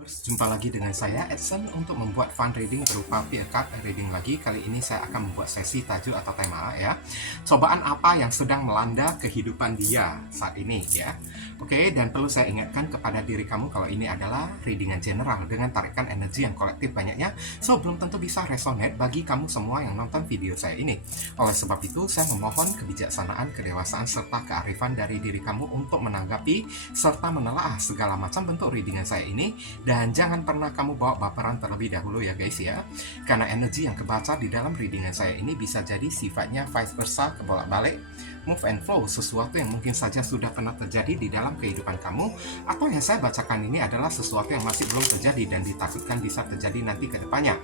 Jumpa lagi dengan saya, Edson, untuk membuat fun reading berupa peer card reading lagi. Kali ini saya akan membuat sesi tajuk atau tema ya. Cobaan apa yang sedang melanda kehidupan dia saat ini ya. Oke, dan perlu saya ingatkan kepada diri kamu kalau ini adalah readingan general dengan tarikan energi yang kolektif banyaknya. So, belum tentu bisa resonate bagi kamu semua yang nonton video saya ini. Oleh sebab itu, saya memohon kebijaksanaan, kedewasaan, serta kearifan dari diri kamu untuk menanggapi serta menelaah segala macam bentuk readingan saya ini. Dan jangan pernah kamu bawa baperan terlebih dahulu ya guys ya. Karena energi yang kebaca di dalam readingan saya ini bisa jadi sifatnya vice versa, kebolak-balik, move and flow, sesuatu yang mungkin saja sudah pernah terjadi di dalam kehidupan kamu, atau yang saya bacakan ini adalah sesuatu yang masih belum terjadi dan ditakutkan bisa terjadi nanti ke depannya.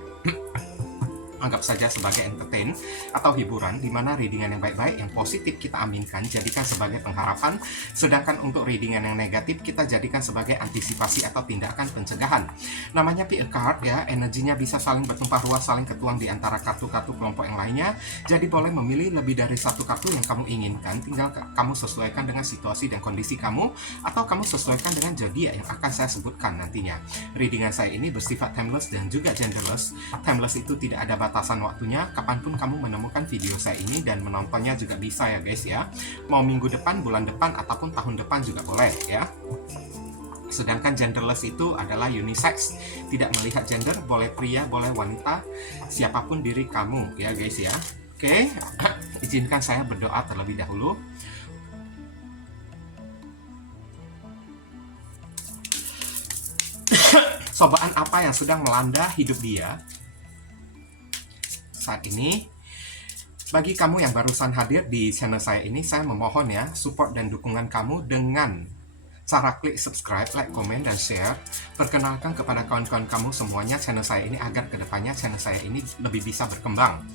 Anggap saja sebagai entertain atau hiburan, di mana readingan yang baik-baik, yang positif kita aminkan, jadikan sebagai pengharapan, sedangkan untuk readingan yang negatif kita jadikan sebagai antisipasi atau tindakan pencegahan. Namanya pick a card ya, energinya bisa saling bertumpah ruah, saling ketuang di antara kartu-kartu kelompok yang lainnya, jadi boleh memilih lebih dari satu kartu yang kamu inginkan, tinggal kamu sesuaikan dengan situasi dan kondisi kamu, atau kamu sesuaikan dengan zodiak yang akan saya sebutkan nantinya. Readingan saya ini bersifat timeless dan juga genderless. Timeless itu tidak ada batasan waktunya, kapanpun kamu menemukan video saya ini dan menontonnya juga bisa ya guys ya. Mau minggu depan, bulan depan, ataupun tahun depan juga boleh ya. Sedangkan genderless itu adalah unisex, tidak melihat gender, boleh pria, boleh wanita, siapapun diri kamu ya guys ya. Oke, izinkan saya berdoa terlebih dahulu. Cobaan apa yang sedang melanda hidup dia saat ini? Bagi kamu yang barusan hadir di channel saya ini, saya memohon ya, support dan dukungan kamu dengan cara klik subscribe, like, komen, dan share. Perkenalkan kepada kawan-kawan kamu semuanya channel saya ini agar kedepannya channel saya ini lebih bisa berkembang.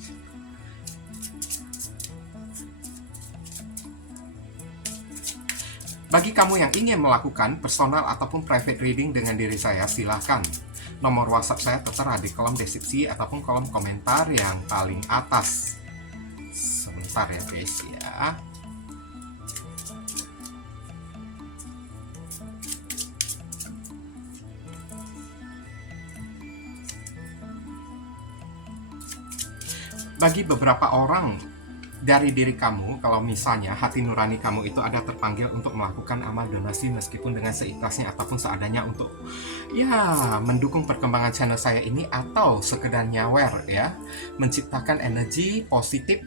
Bagi kamu yang ingin melakukan personal ataupun private reading dengan diri saya, silahkan. Nomor WhatsApp saya tertera di kolom deskripsi ataupun kolom komentar yang paling atas. Sebentar ya guys ya. Bagi beberapa orang dari diri kamu, kalau misalnya hati nurani kamu itu ada terpanggil untuk melakukan amal donasi meskipun dengan seikhlasnya ataupun seadanya untuk ya mendukung perkembangan channel saya ini, atau sekedar nyawer ya, menciptakan energi positif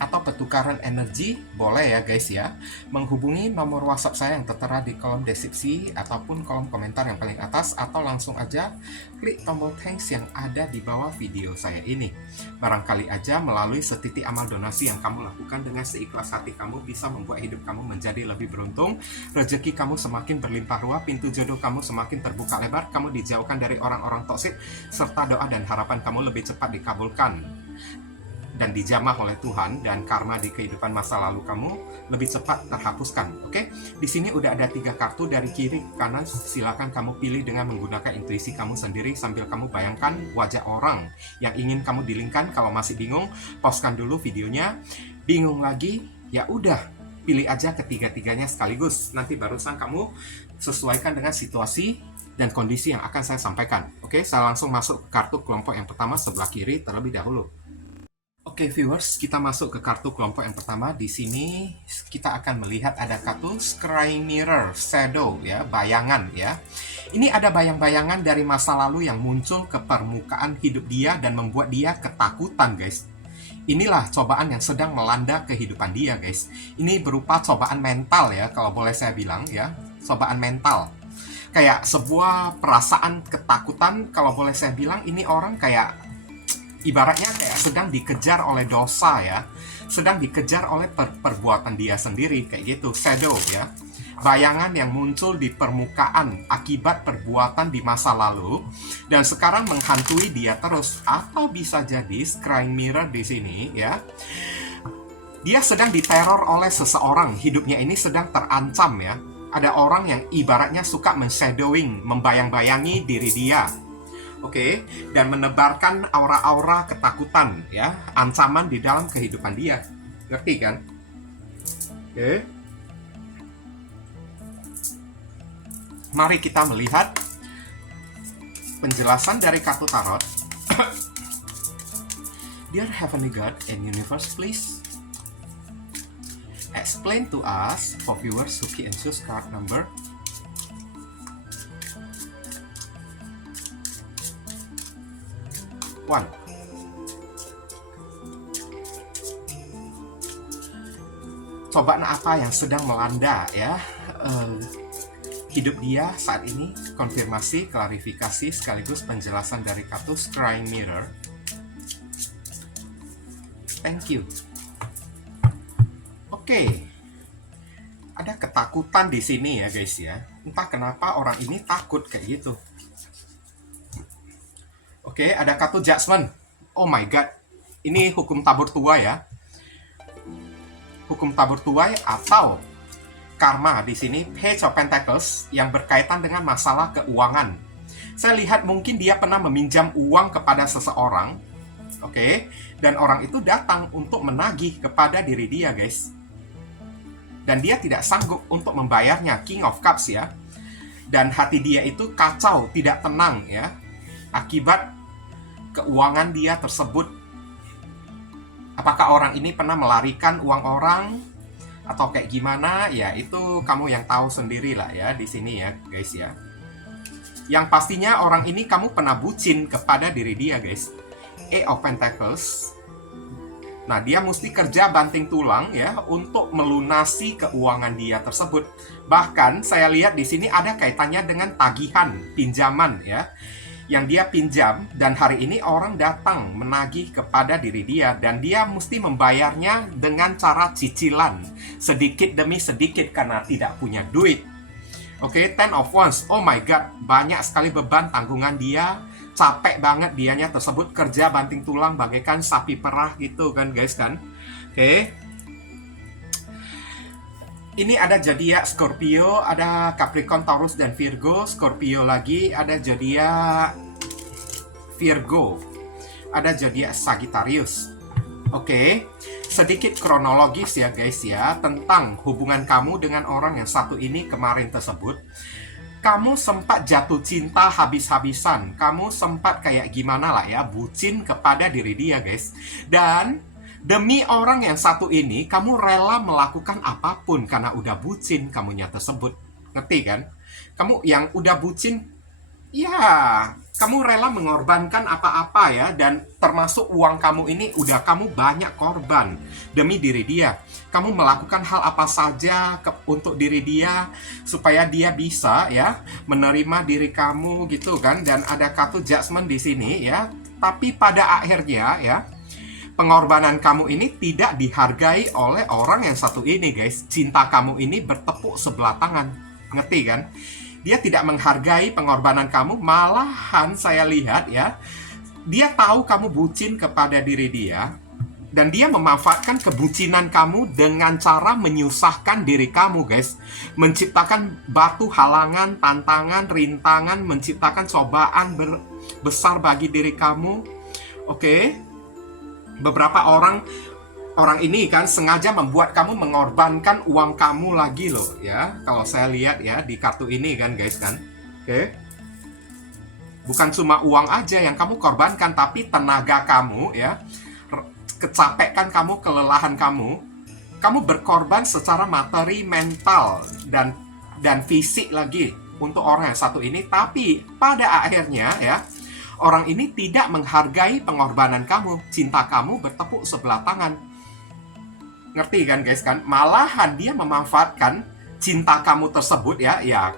atau pertukaran energi, boleh ya guys ya, menghubungi nomor WhatsApp saya yang tertera di kolom deskripsi ataupun kolom komentar yang paling atas, atau langsung aja klik tombol thanks yang ada di bawah video saya ini. Barangkali aja melalui setitik amal donasi yang kamu lakukan dengan seikhlas hati kamu bisa membuat hidup kamu menjadi lebih beruntung, rezeki kamu semakin berlimpah ruah, pintu jodoh kamu semakin terbuka lebar, kamu dijauhkan dari orang-orang toksik, serta doa dan harapan kamu lebih cepat dikabulkan dan dijamah oleh Tuhan, dan karma di kehidupan masa lalu kamu lebih cepat terhapuskan. Oke, di sini udah ada 3 kartu dari kiri ke kanan. Silakan kamu pilih dengan menggunakan intuisi kamu sendiri sambil kamu bayangkan wajah orang yang ingin kamu dilingkan. Kalau masih bingung, pauskan dulu videonya. Bingung lagi, ya udah pilih aja ketiga-tiganya sekaligus. Nanti barusan kamu sesuaikan dengan situasi dan kondisi yang akan saya sampaikan. Oke, saya langsung masuk ke kartu kelompok yang pertama sebelah kiri terlebih dahulu. Oke viewers, kita masuk ke kartu kelompok yang pertama. Di sini kita akan melihat ada kartu Scrying Mirror, Shadow ya, bayangan ya. Ini ada bayang-bayangan dari masa lalu yang muncul ke permukaan hidup dia dan membuat dia ketakutan guys. Inilah cobaan yang sedang melanda kehidupan dia guys. Ini berupa cobaan mental ya, kalau boleh saya bilang ya, cobaan mental. Kayak sebuah perasaan ketakutan, kalau boleh saya bilang ini orang kayak ibaratnya kayak sedang dikejar oleh dosa ya, sedang dikejar oleh perbuatan dia sendiri kayak gitu. Shadow ya, bayangan yang muncul di permukaan akibat perbuatan di masa lalu dan sekarang menghantui dia terus. Atau bisa jadi Scrying Mirror di sini ya, dia sedang diteror oleh seseorang, hidupnya ini sedang terancam ya. Ada orang yang ibaratnya suka men-shadowing, membayang-bayangi diri dia. Oke, dan menebarkan aura-aura ketakutan ya, ancaman di dalam kehidupan dia. Ngerti kan? Oke. Mari kita melihat penjelasan dari kartu tarot. Dear Heavenly God and Universe, please explain to us for viewers who key and choose card number 1. Cobaan apa yang sedang melanda ya hidup dia saat ini? Konfirmasi, klarifikasi, sekaligus penjelasan dari kartu Scrying Mirror. Thank you. Oke. Ada ketakutan di sini ya guys ya. Entah kenapa orang ini takut kayak gitu. Oke, ada kartu Judgment. Oh my god. Ini hukum tabur tuai ya. Hukum tabur tuai atau karma di sini, Page of Pentacles, yang berkaitan dengan masalah keuangan. Saya lihat mungkin dia pernah meminjam uang kepada seseorang, oke, dan orang itu datang untuk menagih kepada diri dia, guys. Dan dia tidak sanggup untuk membayarnya, King of Cups ya. Dan hati dia itu kacau, tidak tenang ya, akibat keuangan dia tersebut. Apakah orang ini pernah melarikan uang orang atau kayak gimana? Ya, itu kamu yang tahu sendirilah ya di sini ya, guys ya. Yang pastinya orang ini kamu pernah bucin kepada diri dia, guys. Eight of Pentacles. Nah, dia mesti kerja banting tulang ya untuk melunasi keuangan dia tersebut. Bahkan saya lihat di sini ada kaitannya dengan tagihan, pinjaman ya, yang dia pinjam, dan hari ini orang datang menagih kepada diri dia, dan dia mesti membayarnya dengan cara cicilan, sedikit demi sedikit karena tidak punya duit. Oke, Ten of Wands. Oh my god, banyak sekali beban tanggungan dia, capek banget dianya tersebut, kerja banting tulang bagaikan sapi perah gitu kan guys kan. Oke. Ini ada zodiak Scorpio, ada Capricorn, Taurus, dan Virgo. Scorpio lagi, ada zodiak Virgo, ada zodiak Sagittarius. Oke, sedikit kronologis ya guys ya, tentang hubungan kamu dengan orang yang satu ini kemarin tersebut. Kamu sempat jatuh cinta habis-habisan, kamu sempat kayak gimana lah ya, bucin kepada diri dia guys. Dan demi orang yang satu ini, kamu rela melakukan apapun karena udah bucin kamunya tersebut. Ngerti kan? Kamu yang udah bucin, ya kamu rela mengorbankan apa-apa ya. Dan termasuk uang kamu ini, udah kamu banyak korban demi diri dia. Kamu melakukan hal apa saja untuk diri dia, supaya dia bisa ya menerima diri kamu gitu kan. Dan ada kartu Judgment di sini ya. Tapi pada akhirnya ya, pengorbanan kamu ini tidak dihargai oleh orang yang satu ini guys. Cinta kamu ini bertepuk sebelah tangan. Ngerti kan? Dia tidak menghargai pengorbanan kamu. Malahan saya lihat ya, dia tahu kamu bucin kepada diri dia, dan dia memanfaatkan kebucinan kamu dengan cara menyusahkan diri kamu guys. Menciptakan batu halangan, tantangan, rintangan, menciptakan cobaan besar bagi diri kamu. Oke. Beberapa orang ini kan sengaja membuat kamu mengorbankan uang kamu lagi loh ya. Kalau saya lihat ya di kartu ini kan guys kan. Oke. Bukan cuma uang aja yang kamu korbankan, tapi tenaga kamu ya. Kecapekan kamu, kelelahan kamu. Kamu berkorban secara materi, mental, dan fisik lagi untuk orang yang satu ini. Tapi pada akhirnya ya, orang ini tidak menghargai pengorbanan kamu. Cinta kamu bertepuk sebelah tangan. Ngerti kan guys kan? Malahan dia memanfaatkan cinta kamu tersebut ya. Ya,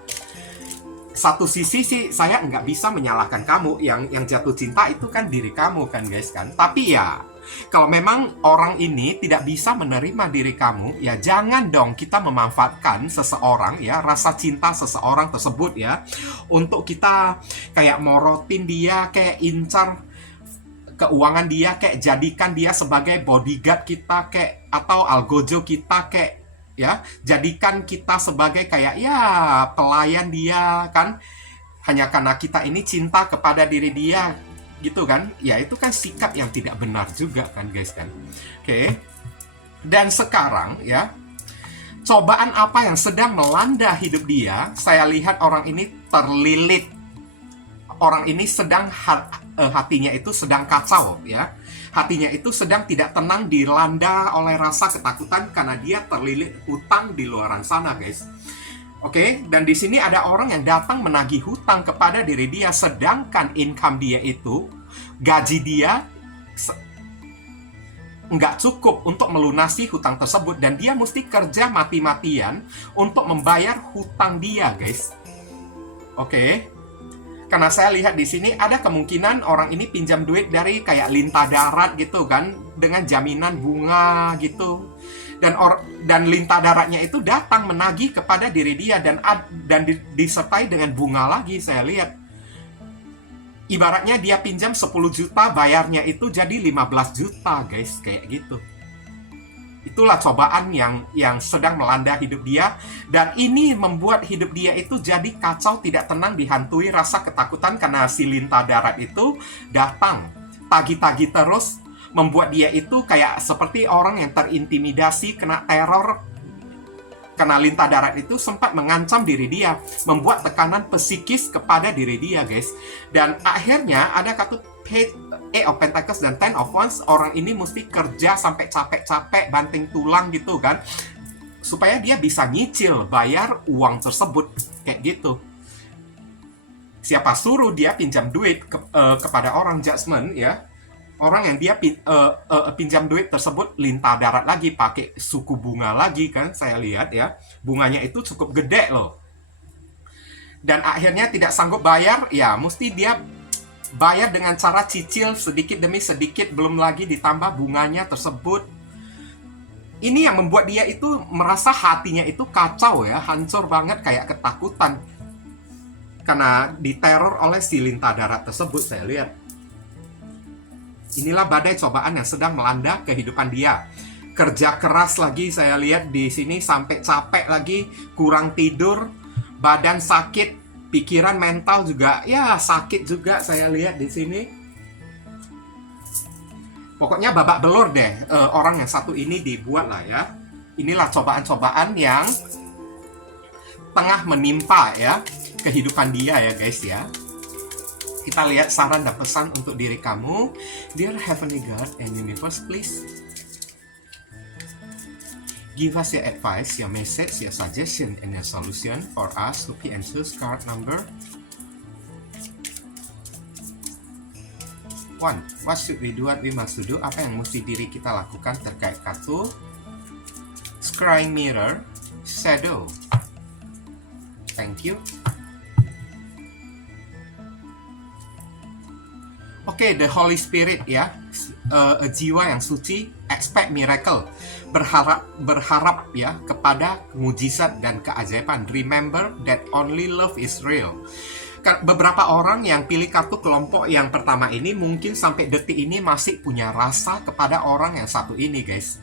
satu sisi sih saya nggak bisa menyalahkan kamu. Yang jatuh cinta itu kan diri kamu kan guys kan. Tapi ya, kalau memang orang ini tidak bisa menerima diri kamu, ya jangan dong kita memanfaatkan seseorang ya, rasa cinta seseorang tersebut ya, untuk kita kayak morotin dia, kayak incar keuangan dia, kayak jadikan dia sebagai bodyguard kita, kayak atau algojo kita, kayak ya, jadikan kita sebagai kayak ya pelayan dia kan, hanya karena kita ini cinta kepada diri dia gitu kan. Ya itu kan sikap yang tidak benar juga kan guys kan. Oke. Dan sekarang ya, cobaan apa yang sedang melanda hidup dia? Saya lihat orang ini terlilit orang ini sedang hatinya itu sedang kacau ya. Hatinya itu sedang tidak tenang, dilanda oleh rasa ketakutan karena dia terlilit hutang di luaran sana, guys. Oke, dan di sini ada orang yang datang menagih hutang kepada diri dia, sedangkan income dia itu, gaji dia nggak cukup untuk melunasi hutang tersebut, dan dia mesti kerja mati-matian untuk membayar hutang dia, guys. Oke. Karena saya lihat di sini ada kemungkinan orang ini pinjam duit dari kayak Lintah Darat gitu kan, dengan jaminan bunga gitu. Dan Lintah Daratnya itu datang menagih kepada diri dia dan disertai dengan bunga lagi, saya lihat. Ibaratnya dia pinjam 10 juta, bayarnya itu jadi 15 juta, guys, kayak gitu. Itulah cobaan yang sedang melanda hidup dia, dan ini membuat hidup dia itu jadi kacau, tidak tenang, dihantui rasa ketakutan karena si Lintah Darat itu datang tagih-tagih terus, membuat dia itu kayak seperti orang yang terintimidasi, kena teror. Karena Lintah Darat itu sempat mengancam diri dia, membuat tekanan psikis kepada diri dia, guys. Dan akhirnya ada kartu Eight of Pentacles dan Ten of Wands. Orang ini mesti kerja sampai capek-capek, banting tulang gitu kan, supaya dia bisa nyicil bayar uang tersebut, kayak gitu. Siapa suruh dia pinjam duit kepada orang, Judgment ya. Orang yang dia pinjam duit tersebut Lintah Darat lagi, pakai suku bunga lagi kan, saya lihat ya. Bunganya itu cukup gede loh. Dan akhirnya tidak sanggup bayar, ya mesti dia bayar dengan cara cicil sedikit demi sedikit, belum lagi ditambah bunganya tersebut. Ini yang membuat dia itu merasa hatinya itu kacau ya, hancur banget, kayak ketakutan. Karena diteror oleh si Lintah Darat tersebut, saya lihat. Inilah badai cobaan yang sedang melanda kehidupan dia. Kerja keras lagi, saya lihat di sini sampai capek lagi, kurang tidur, badan sakit, pikiran mental juga ya sakit juga, saya lihat di sini. Pokoknya babak belur deh orang yang satu ini dibuat lah ya. Inilah cobaan-cobaan yang tengah menimpa ya kehidupan dia ya, guys ya. Kita lihat saran dan pesan untuk diri kamu. Dear Heavenly God and Universe, please give us your advice, your message, your suggestion, and your solution for us to be answers card number 1. What should we do, what we must do? Apa yang mesti diri kita lakukan terkait kartu Scrying Mirror, Shadow. Thank you. Oke, the Holy Spirit ya, jiwa yang suci, expect miracle, berharap ya kepada mujizat dan keajaiban. Remember that only love is real. Beberapa orang yang pilih kartu kelompok yang pertama ini mungkin sampai detik ini masih punya rasa kepada orang yang satu ini, guys.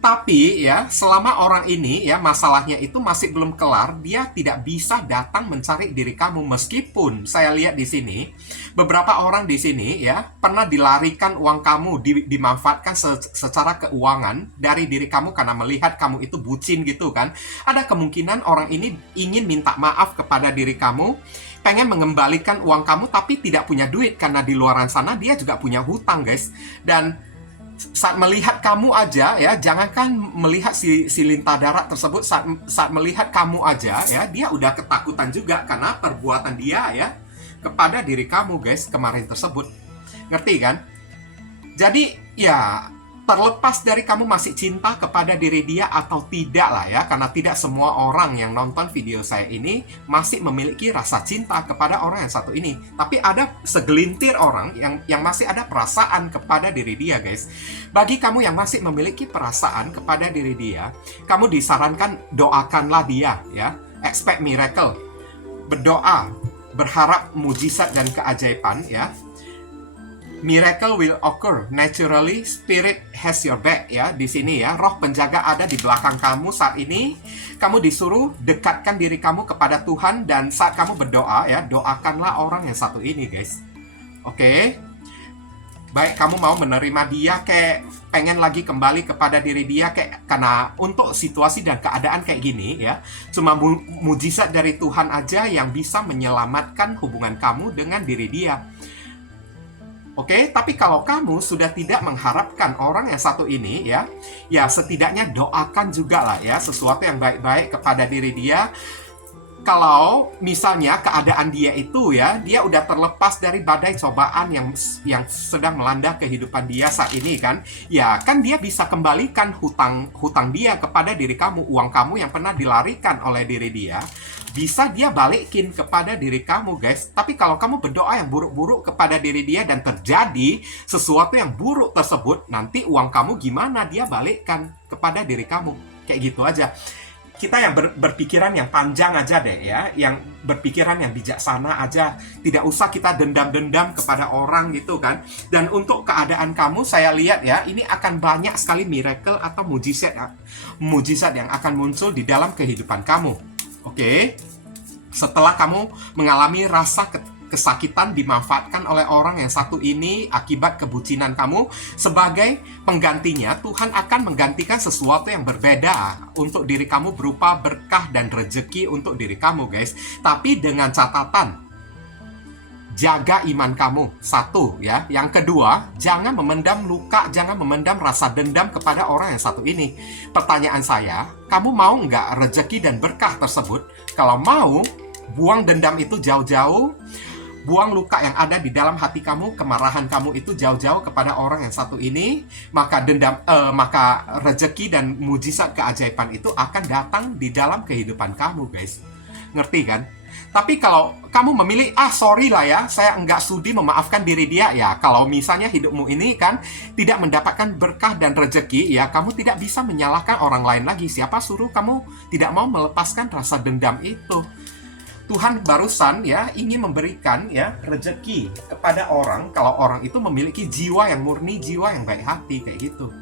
Tapi ya, selama orang ini ya masalahnya itu masih belum kelar, dia tidak bisa datang mencari diri kamu. Meskipun saya lihat di sini beberapa orang di sini ya pernah dilarikan uang kamu, dimanfaatkan secara keuangan dari diri kamu karena melihat kamu itu bucin gitu kan. Ada kemungkinan orang ini ingin minta maaf kepada diri kamu, pengen mengembalikan uang kamu tapi tidak punya duit karena di luaran sana dia juga punya hutang, guys. Dan saat melihat kamu aja ya, jangankan melihat si Lintah Darat tersebut, saat melihat kamu aja ya, dia udah ketakutan juga karena perbuatan dia ya kepada diri kamu, guys, kemarin tersebut. Ngerti kan? Jadi ya terlepas dari kamu masih cinta kepada diri dia atau tidak lah ya, karena tidak semua orang yang nonton video saya ini masih memiliki rasa cinta kepada orang yang satu ini. Tapi ada segelintir orang yang masih ada perasaan kepada diri dia, guys. Bagi kamu yang masih memiliki perasaan kepada diri dia, kamu disarankan doakanlah dia ya. Expect miracle. Berdoa, berharap mujizat dan keajaiban ya. Miracle will occur naturally. Spirit has your back ya, di sini ya. Roh penjaga ada di belakang kamu saat ini. Kamu disuruh dekatkan diri kamu kepada Tuhan, dan saat kamu berdoa ya, doakanlah orang yang satu ini, guys. Oke. Baik kamu mau menerima dia, kayak pengen lagi kembali kepada diri dia, kayak karena untuk situasi dan keadaan kayak gini ya, cuma mujizat dari Tuhan aja yang bisa menyelamatkan hubungan kamu dengan diri dia. Oke, tapi kalau kamu sudah tidak mengharapkan orang yang satu ini ya, ya setidaknya doakan juga lah ya sesuatu yang baik-baik kepada diri dia. Kalau misalnya keadaan dia itu ya, dia udah terlepas dari badai cobaan yang sedang melanda kehidupan dia saat ini kan, ya kan dia bisa kembalikan hutang dia kepada diri kamu, uang kamu yang pernah dilarikan oleh diri dia, bisa dia balikin kepada diri kamu guys. Tapi kalau kamu berdoa yang buruk-buruk kepada diri dia dan terjadi sesuatu yang buruk tersebut, nanti uang kamu gimana dia balikkan kepada diri kamu, kayak gitu aja. Kita yang berpikiran yang panjang aja deh ya, yang berpikiran yang bijaksana aja, tidak usah kita dendam-dendam kepada orang gitu kan. Dan untuk keadaan kamu, saya lihat ya, ini akan banyak sekali miracle atau mujizat yang akan muncul di dalam kehidupan kamu. Oke? Setelah kamu mengalami rasa kesakitan dimanfaatkan oleh orang yang satu ini akibat kebucinan kamu, sebagai penggantinya Tuhan akan menggantikan sesuatu yang berbeda untuk diri kamu berupa berkah dan rezeki untuk diri kamu guys. Tapi dengan catatan, jaga iman kamu, satu ya. Yang kedua, jangan memendam luka, jangan memendam rasa dendam kepada orang yang satu ini. Pertanyaan saya, kamu mau nggak rezeki dan berkah tersebut? Kalau mau, buang dendam itu jauh-jauh. Buang luka yang ada di dalam hati kamu, kemarahan kamu itu jauh-jauh kepada orang yang satu ini, maka maka rezeki dan mujizat keajaiban itu akan datang di dalam kehidupan kamu, guys. Ngerti kan? Tapi kalau kamu memilih, sorry lah ya, saya nggak sudi memaafkan diri dia, ya kalau misalnya hidupmu ini kan tidak mendapatkan berkah dan rezeki, ya kamu tidak bisa menyalahkan orang lain lagi. Siapa suruh kamu tidak mau melepaskan rasa dendam itu? Tuhan barusan ya ingin memberikan ya rezeki kepada orang kalau orang itu memiliki jiwa yang murni, jiwa yang baik hati, kayak gitu.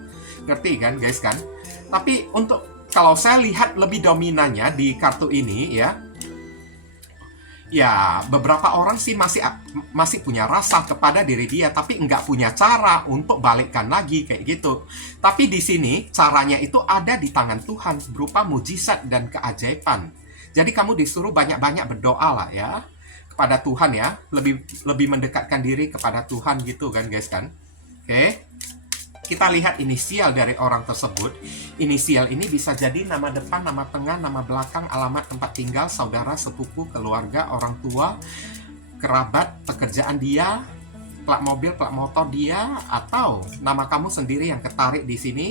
Ngerti kan guys kan? Tapi untuk kalau saya lihat lebih dominannya di kartu ini ya beberapa orang sih masih punya rasa kepada diri dia, tapi nggak punya cara untuk balikkan lagi kayak gitu. Tapi di sini caranya itu ada di tangan Tuhan berupa mujizat dan keajaiban. Jadi kamu disuruh banyak-banyak berdoa lah ya kepada Tuhan ya, lebih mendekatkan diri kepada Tuhan gitu kan guys kan. Oke. Kita lihat inisial dari orang tersebut. Inisial ini bisa jadi nama depan, nama tengah, nama belakang, alamat tempat tinggal, saudara, sepupu, keluarga, orang tua, kerabat, pekerjaan dia, plat mobil, plat motor dia, atau nama kamu sendiri yang ketarik di sini,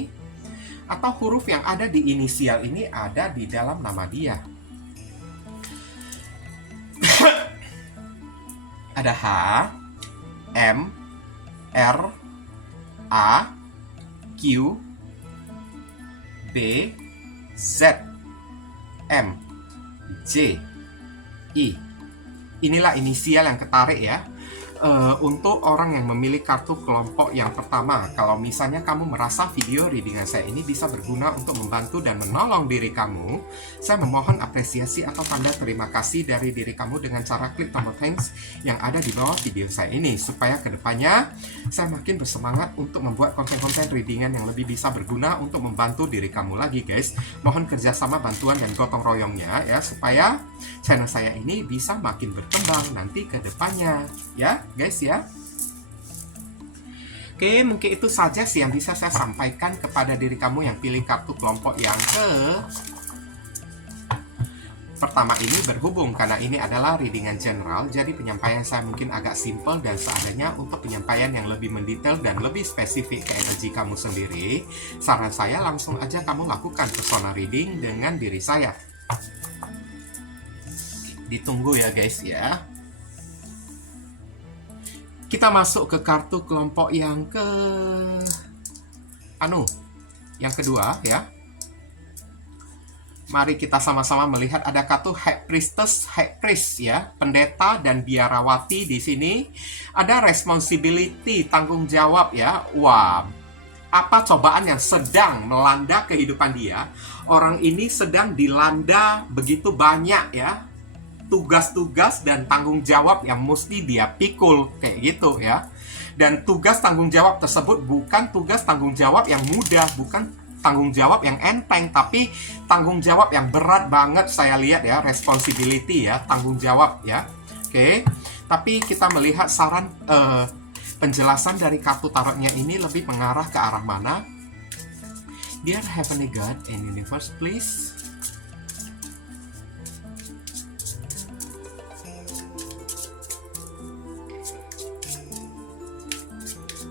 atau huruf yang ada di inisial ini ada di dalam nama dia. Ada H, M, R, A, Q, B, Z, M, J, I. Inilah inisial yang ketarik ya. Untuk orang yang memilih kartu kelompok yang pertama, kalau misalnya kamu merasa video readingan saya ini bisa berguna untuk membantu dan menolong diri kamu, saya memohon apresiasi atau tanda terima kasih dari diri kamu dengan cara klik tombol thanks yang ada di bawah video saya ini, supaya kedepannya saya makin bersemangat untuk membuat konten-konten readingan yang lebih bisa berguna untuk membantu diri kamu lagi guys. Mohon kerjasama, bantuan, dan gotong royongnya ya, supaya channel saya ini bisa makin berkembang nanti ke depannya ya guys ya. Oke, mungkin itu saja sih yang bisa saya sampaikan kepada diri kamu yang pilih kartu kelompok yang pertama ini. Berhubung karena ini adalah readingan general, jadi penyampaian saya mungkin agak simple dan seadanya. Untuk penyampaian yang lebih mendetail dan lebih spesifik ke energi kamu sendiri, saran saya langsung aja kamu lakukan personal reading dengan diri saya. Ditunggu ya guys ya. Kita masuk ke kartu kelompok yang yang kedua ya. Mari kita sama-sama melihat ada kartu High Priestess, High Priest ya, pendeta dan biarawati di sini. Ada responsibility, tanggung jawab ya. Wah, apa cobaan yang sedang melanda kehidupan dia? Orang ini sedang dilanda begitu banyak ya tugas-tugas dan tanggung jawab yang mesti dia pikul kayak gitu ya. Dan tugas tanggung jawab tersebut bukan tugas tanggung jawab yang mudah, bukan tanggung jawab yang enteng, tapi tanggung jawab yang berat banget saya lihat ya, responsibility ya, tanggung jawab ya. Oke, tapi kita melihat saran penjelasan dari kartu tarotnya ini lebih mengarah ke arah mana? Dear Heavenly God and Universe, please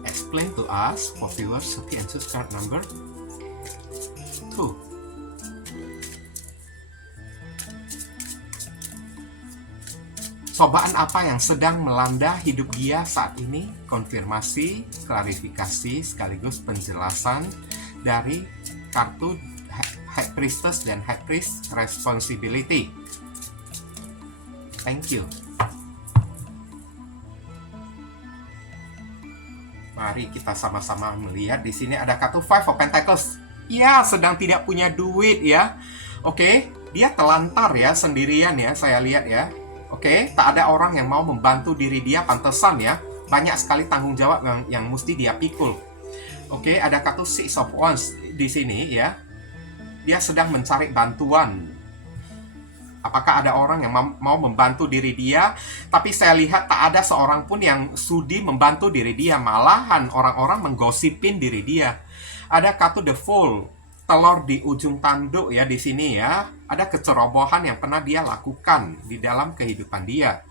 explain to us for viewers Shakti and choose card number 2. Cobaan apa yang sedang melanda hidup dia saat ini? Konfirmasi, klarifikasi, sekaligus penjelasan dari kartu High Priestess dan High Priest Responsibility. Thank you. Mari kita sama-sama melihat di sini ada kartu Five of Pentacles. Ya, sedang tidak punya duit ya. Oke, dia telantar ya, sendirian ya, saya lihat ya. Oke, tak ada orang yang mau membantu diri dia, pantesan ya. Banyak sekali tanggung jawab yang mesti dia pikul. Oke, ada kartu Six of Wands di sini ya. Dia sedang mencari bantuan. Apakah ada orang yang mau membantu diri dia? Tapi saya lihat tak ada seorang pun yang sudi membantu diri dia. Malahan orang-orang menggosipin diri dia. Ada kartu The Fool, telur di ujung tanduk ya di sini ya. Ada kecerobohan yang pernah dia lakukan di dalam kehidupan dia.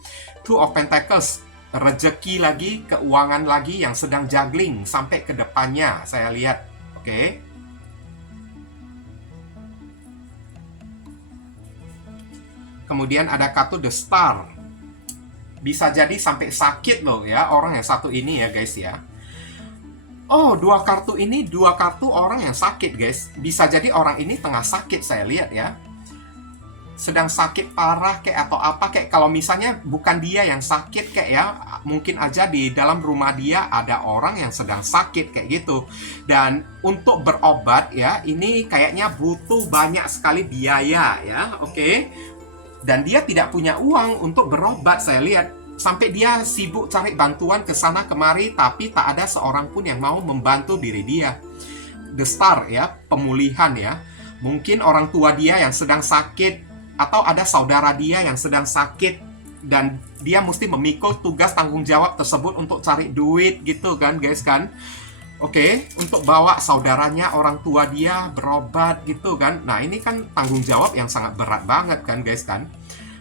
Two of Pentacles, rezeki lagi, keuangan lagi yang sedang juggling sampai ke depannya, saya lihat. Oke. Kemudian ada kartu The Star. Bisa jadi sampai sakit loh ya orang yang satu ini ya guys ya. Oh, dua kartu orang yang sakit guys. Bisa jadi orang ini tengah sakit, saya lihat ya. Sedang sakit parah kayak atau apa, kayak kalau misalnya bukan dia yang sakit kayak ya, mungkin aja di dalam rumah dia ada orang yang sedang sakit kayak gitu. Dan untuk berobat ya, ini kayaknya butuh banyak sekali biaya ya, oke. Dan dia tidak punya uang untuk berobat, saya lihat. Sampai dia sibuk cari bantuan ke sana kemari, tapi tak ada seorang pun yang mau membantu diri dia. The Star ya, pemulihan ya. Mungkin orang tua dia yang sedang sakit, atau ada saudara dia yang sedang sakit, dan dia mesti memikul tugas tanggung jawab tersebut untuk cari duit gitu kan guys kan. Oke, untuk bawa saudaranya, orang tua dia berobat gitu kan. Nah ini kan tanggung jawab yang sangat berat banget kan guys kan.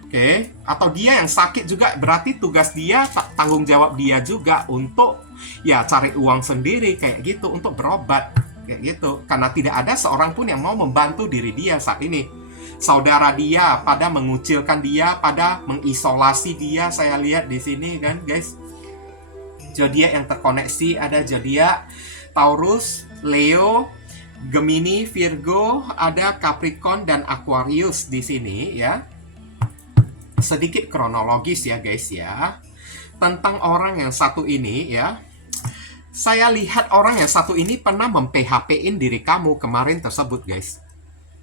Oke, atau dia yang sakit juga, berarti tugas dia, tanggung jawab dia juga untuk ya cari uang sendiri kayak gitu, untuk berobat kayak gitu. Karena tidak ada seorang pun yang mau membantu diri dia saat ini. Saudara dia pada mengucilkan dia, pada mengisolasi dia, saya lihat di sini kan guys. Zodiak yang terkoneksi ada zodiak Taurus, Leo, Gemini, Virgo, ada Capricorn dan Aquarius di sini ya. Sedikit kronologis ya guys ya, tentang orang yang satu ini ya. Saya lihat orang yang satu ini pernah mem-PHP-in diri kamu kemarin tersebut guys.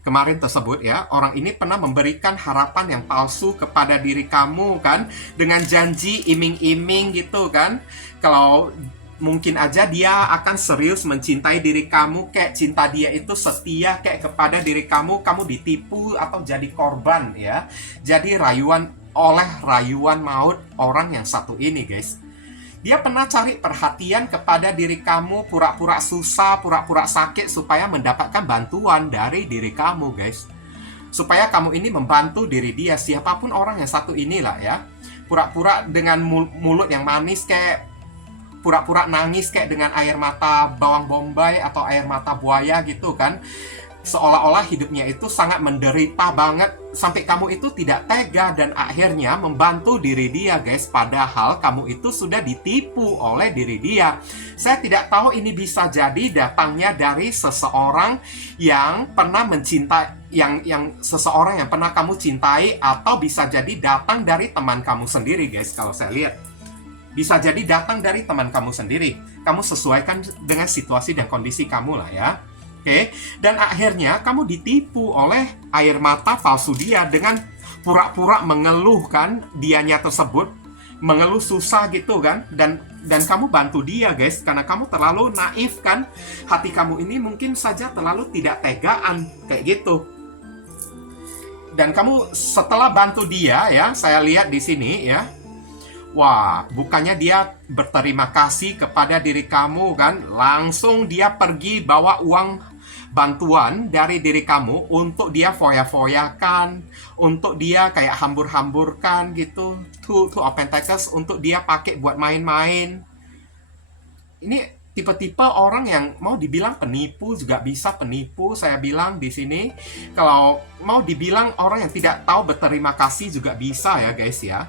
Kemarin tersebut ya, orang ini pernah memberikan harapan yang palsu kepada diri kamu kan, dengan janji iming-iming gitu kan. Kalau mungkin aja dia akan serius mencintai diri kamu, kayak cinta dia itu setia kayak kepada diri kamu, kamu ditipu atau jadi korban ya. Jadi rayuan maut orang yang satu ini guys. Dia pernah cari perhatian kepada diri kamu, pura-pura susah, pura-pura sakit supaya mendapatkan bantuan dari diri kamu guys. Supaya kamu ini membantu diri dia, siapapun orang yang satu inilah ya. Pura-pura dengan mulut yang manis, kayak pura-pura nangis kayak dengan air mata bawang bombay atau air mata buaya gitu kan. Seolah-olah hidupnya itu sangat menderita banget, sampai kamu itu tidak tega dan akhirnya membantu diri dia guys. Padahal kamu itu sudah ditipu oleh diri dia. Saya tidak tahu ini bisa jadi datangnya dari seseorang yang pernah mencintai, yang seseorang yang pernah kamu cintai, atau bisa jadi datang dari teman kamu sendiri guys. Kalau saya lihat bisa jadi datang dari teman kamu sendiri. Kamu sesuaikan dengan situasi dan kondisi kamu lah ya. Oke, dan akhirnya kamu ditipu oleh air mata palsu dia dengan pura-pura mengeluh kan, dianya tersebut mengeluh susah gitu kan, dan dan kamu bantu dia, guys, karena kamu terlalu naif kan. Hati kamu ini mungkin saja terlalu tidak tegaan kayak gitu. Dan kamu setelah bantu dia ya, saya lihat di sini ya. Wah, bukannya dia berterima kasih kepada diri kamu kan, langsung dia pergi bawa uang bantuan dari diri kamu untuk dia foya-foyakan, untuk dia kayak hambur-hamburkan gitu, to of Pentacles, untuk dia pakai buat main-main. Ini tipe-tipe orang yang mau dibilang penipu juga bisa penipu, saya bilang di sini. Kalau mau dibilang orang yang tidak tahu berterima kasih juga bisa ya guys ya.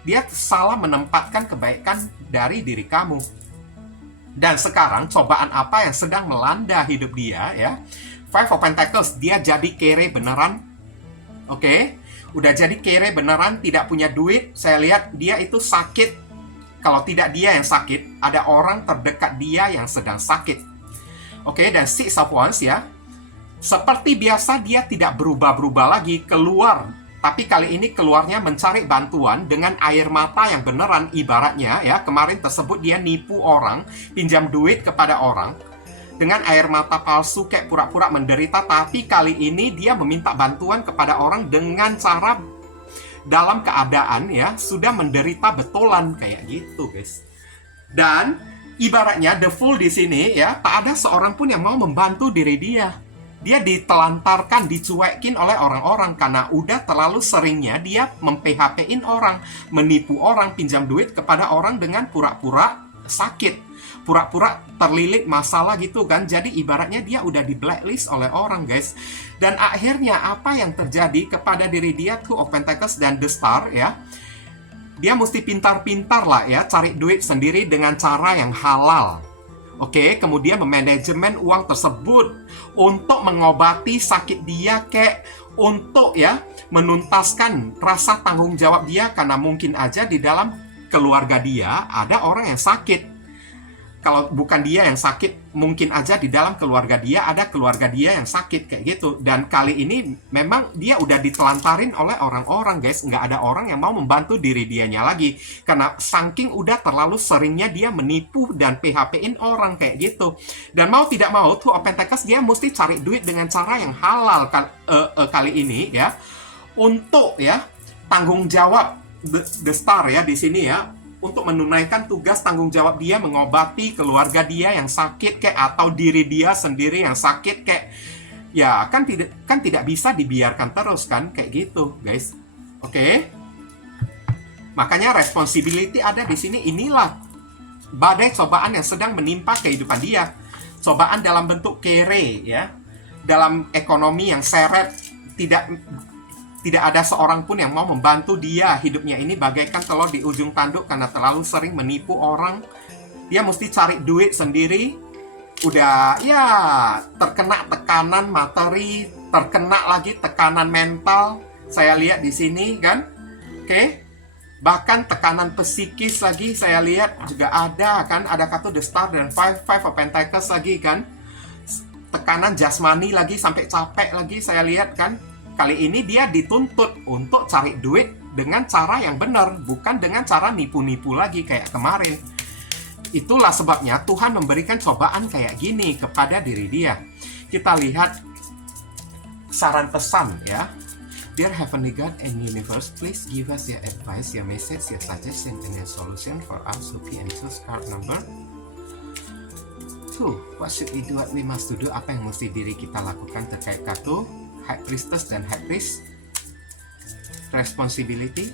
Dia salah menempatkan kebaikan dari diri kamu. Dan sekarang cobaan apa yang sedang melanda hidup dia ya? Five of Pentacles, dia jadi kere beneran. Oke, udah jadi kere beneran, tidak punya duit. Saya lihat dia itu sakit. Kalau tidak dia yang sakit, ada orang terdekat dia yang sedang sakit. Oke, dan Six of Wands ya. Seperti biasa dia tidak berubah-berubah lagi, keluar. Tapi kali ini keluarnya mencari bantuan dengan air mata yang beneran, ibaratnya ya. Kemarin tersebut dia nipu orang, pinjam duit kepada orang dengan air mata palsu kayak pura-pura menderita. Tapi kali ini dia meminta bantuan kepada orang dengan cara dalam keadaan ya sudah menderita betulan kayak gitu, guys. Dan ibaratnya the fool di sini ya, tak ada seorang pun yang mau membantu diri dia. Dia ditelantarkan, dicuekin oleh orang-orang karena udah terlalu seringnya dia mem-PHP-in orang, menipu orang, pinjam duit kepada orang dengan pura-pura sakit, pura-pura terlilit masalah gitu kan. Jadi ibaratnya dia udah di blacklist oleh orang, guys. Dan akhirnya apa yang terjadi kepada diri dia, Two of Pentacles dan The Star ya, dia mesti pintar-pintar lah ya, cari duit sendiri dengan cara yang halal. Oke, kemudian memanajemen uang tersebut untuk mengobati sakit dia, kayak untuk ya menuntaskan rasa tanggung jawab dia, karena mungkin aja di dalam keluarga dia ada orang yang sakit. Kalau bukan dia yang sakit, mungkin aja di dalam keluarga dia ada keluarga dia yang sakit kayak gitu. Dan kali ini memang dia udah ditelantarin oleh orang-orang, guys. Nggak ada orang yang mau membantu diri dianya lagi. Karena saking udah terlalu seringnya dia menipu dan PHP-in orang kayak gitu. Dan mau tidak mau, Two of Pentacles dia mesti cari duit dengan cara yang halal kali ini ya. Untuk ya tanggung jawab the Star ya di sini ya, untuk menunaikan tugas tanggung jawab dia mengobati keluarga dia yang sakit kayak, atau diri dia sendiri yang sakit kayak, ya kan tidak bisa dibiarkan terus kan kayak gitu, guys. Oke. Makanya responsibility ada di sini. Inilah badai cobaan yang sedang menimpa kehidupan dia. Cobaan dalam bentuk kere ya, dalam ekonomi yang seret, tidak ada seorang pun yang mau membantu dia. Hidupnya ini bagaikan telur di ujung tanduk karena terlalu sering menipu orang. Dia mesti cari duit sendiri. Udah ya terkena tekanan materi, terkena lagi tekanan mental. Saya lihat di sini kan. Oke. Bahkan tekanan psikis lagi saya lihat juga ada kan. Ada kartu The Star dan Five of Pentacles lagi kan. Tekanan jasmani lagi sampai capek lagi saya lihat kan. Kali ini dia dituntut untuk cari duit dengan cara yang benar, bukan dengan cara nipu-nipu lagi kayak kemarin. Itulah sebabnya Tuhan memberikan cobaan kayak gini kepada diri dia. Kita lihat saran pesan ya. Dear Heavenly God and Universe, please give us your advice, your message, your suggestion, and your solution for us who and choose card number 2. What should we do, what we must do? Apa yang mesti diri kita lakukan terkait kartu High Priestess dan High Priest. Responsibility.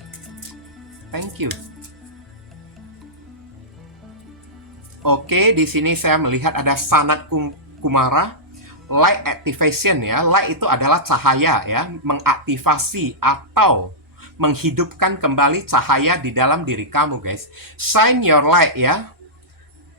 Thank you. Oke, di sini saya melihat ada Sanat Kumara. Light activation ya. Light itu adalah cahaya ya, mengaktifasi atau menghidupkan kembali cahaya di dalam diri kamu, guys. Shine your light ya.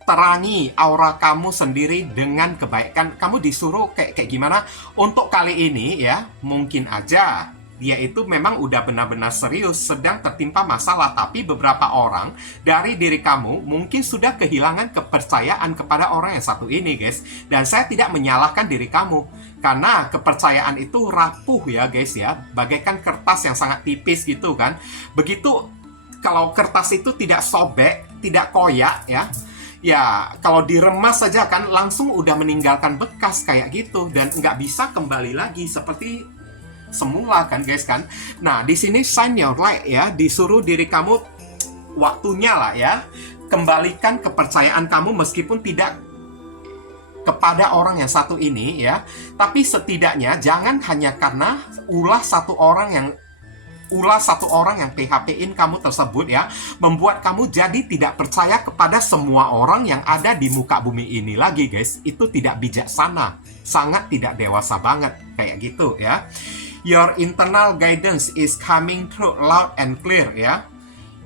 Terangi aura kamu sendiri dengan kebaikan. Kamu disuruh kayak gimana? Untuk kali ini ya, mungkin aja dia itu memang udah benar-benar serius sedang tertimpa masalah, tapi beberapa orang dari diri kamu mungkin sudah kehilangan kepercayaan kepada orang yang satu ini, guys. Dan saya tidak menyalahkan diri kamu karena kepercayaan itu rapuh ya, guys ya, bagaikan kertas yang sangat tipis gitu kan. Begitu kalau kertas itu tidak sobek, tidak koyak ya. Ya, kalau diremas saja kan langsung udah meninggalkan bekas kayak gitu dan nggak bisa kembali lagi seperti semula kan guys kan. Nah, di sini shine your light ya, disuruh diri kamu waktunya lah ya. Kembalikan kepercayaan kamu meskipun tidak kepada orang yang satu ini ya. Tapi setidaknya jangan hanya karena ulah satu orang yang PHP-in kamu tersebut ya, membuat kamu jadi tidak percaya kepada semua orang yang ada di muka bumi ini lagi guys. Itu tidak bijaksana, sangat tidak dewasa banget kayak gitu ya. Your internal guidance is coming through loud and clear ya.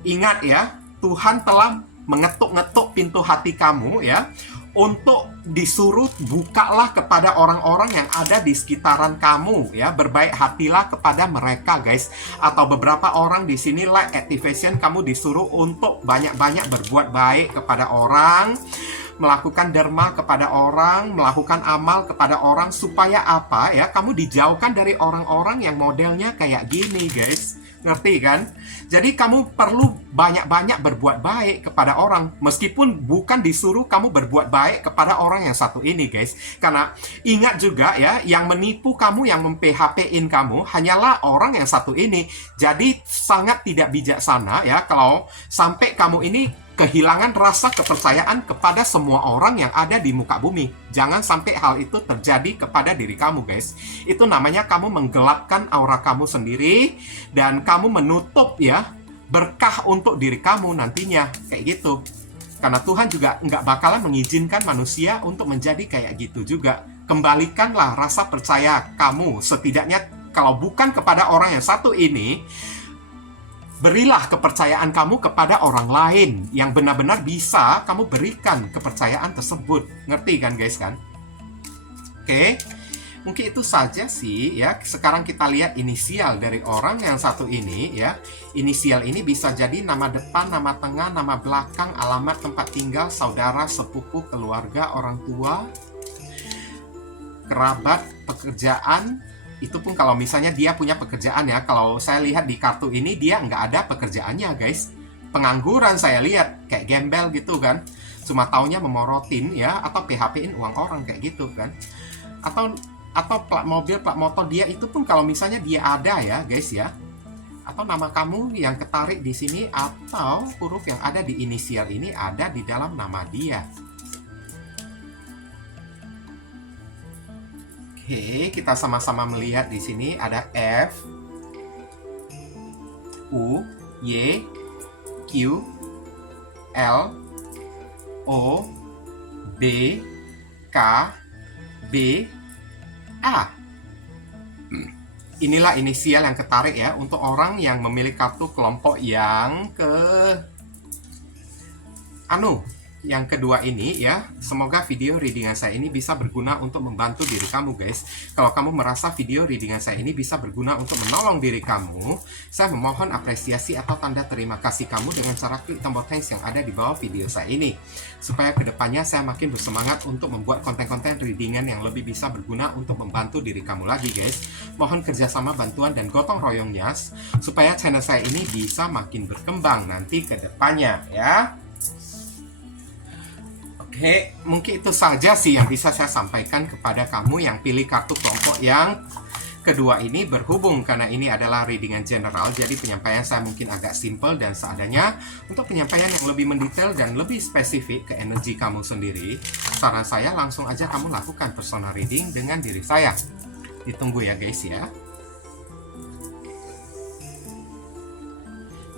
Ingat ya, Tuhan telah mengetuk-ngetuk pintu hati kamu ya, untuk disuruh bukalah kepada orang-orang yang ada di sekitaran kamu ya, berbaik hatilah kepada mereka guys. Atau beberapa orang di sini light activation kamu disuruh untuk banyak-banyak berbuat baik kepada orang, melakukan dharma kepada orang, melakukan amal kepada orang supaya apa ya, kamu dijauhkan dari orang-orang yang modelnya kayak gini guys. Ngerti kan? Jadi kamu perlu banyak-banyak berbuat baik kepada orang, meskipun bukan disuruh kamu berbuat baik kepada orang yang satu ini guys. Karena ingat juga ya, yang menipu kamu, yang mem-PHP-in kamu hanyalah orang yang satu ini. Jadi sangat tidak bijaksana ya kalau sampai kamu ini kehilangan rasa kepercayaan kepada semua orang yang ada di muka bumi. Jangan sampai hal itu terjadi kepada diri kamu guys. Itu namanya kamu menggelapkan aura kamu sendiri dan kamu menutup ya berkah untuk diri kamu nantinya kayak gitu. Karena Tuhan juga nggak bakalan mengizinkan manusia untuk menjadi kayak gitu juga. Kembalikanlah rasa percaya kamu, setidaknya kalau bukan kepada orang yang satu ini, berilah kepercayaan kamu kepada orang lain yang benar-benar bisa kamu berikan kepercayaan tersebut. Ngerti kan guys kan? Oke, mungkin itu saja sih ya. Sekarang kita lihat inisial dari orang yang satu ini ya. Inisial ini bisa jadi nama depan, nama tengah, nama belakang, alamat tempat tinggal, saudara, sepupu, keluarga, orang tua, kerabat, pekerjaan. Itu pun kalau misalnya dia punya pekerjaan ya. Kalau saya lihat di kartu ini dia nggak ada pekerjaannya guys. Pengangguran saya lihat, kayak gembel gitu kan. Cuma taunya memorotin ya, atau PHP-in uang orang kayak gitu kan. Atau plat mobil, plat motor dia itu pun kalau misalnya dia ada ya guys ya. Atau nama kamu yang ketarik di sini, atau huruf yang ada di inisial ini ada di dalam nama dia. Oke, kita sama-sama melihat di sini ada F, U, Y, Q, L, O, B, K, B, A. Inilah inisial yang ketarik ya untuk orang yang memilih kartu kelompok yang yang kedua ini ya. Semoga video readingan saya ini bisa berguna untuk membantu diri kamu guys. Kalau kamu merasa video readingan saya ini bisa berguna untuk menolong diri kamu, saya memohon apresiasi atau tanda terima kasih kamu dengan cara klik tombol thanks yang ada di bawah video saya ini, supaya kedepannya saya makin bersemangat untuk membuat konten-konten readingan yang lebih bisa berguna untuk membantu diri kamu lagi guys. Mohon kerjasama, bantuan, dan gotong royongnya supaya channel saya ini bisa makin berkembang nanti ke depannya ya. Oke, mungkin itu saja sih yang bisa saya sampaikan kepada kamu yang pilih kartu kelompok yang kedua ini. Berhubung karena ini adalah readingan general, jadi penyampaian saya mungkin agak simple dan seadanya. Untuk penyampaian yang lebih mendetail dan lebih spesifik ke energi kamu sendiri, saran saya langsung aja kamu lakukan personal reading dengan diri saya. Ditunggu ya guys ya.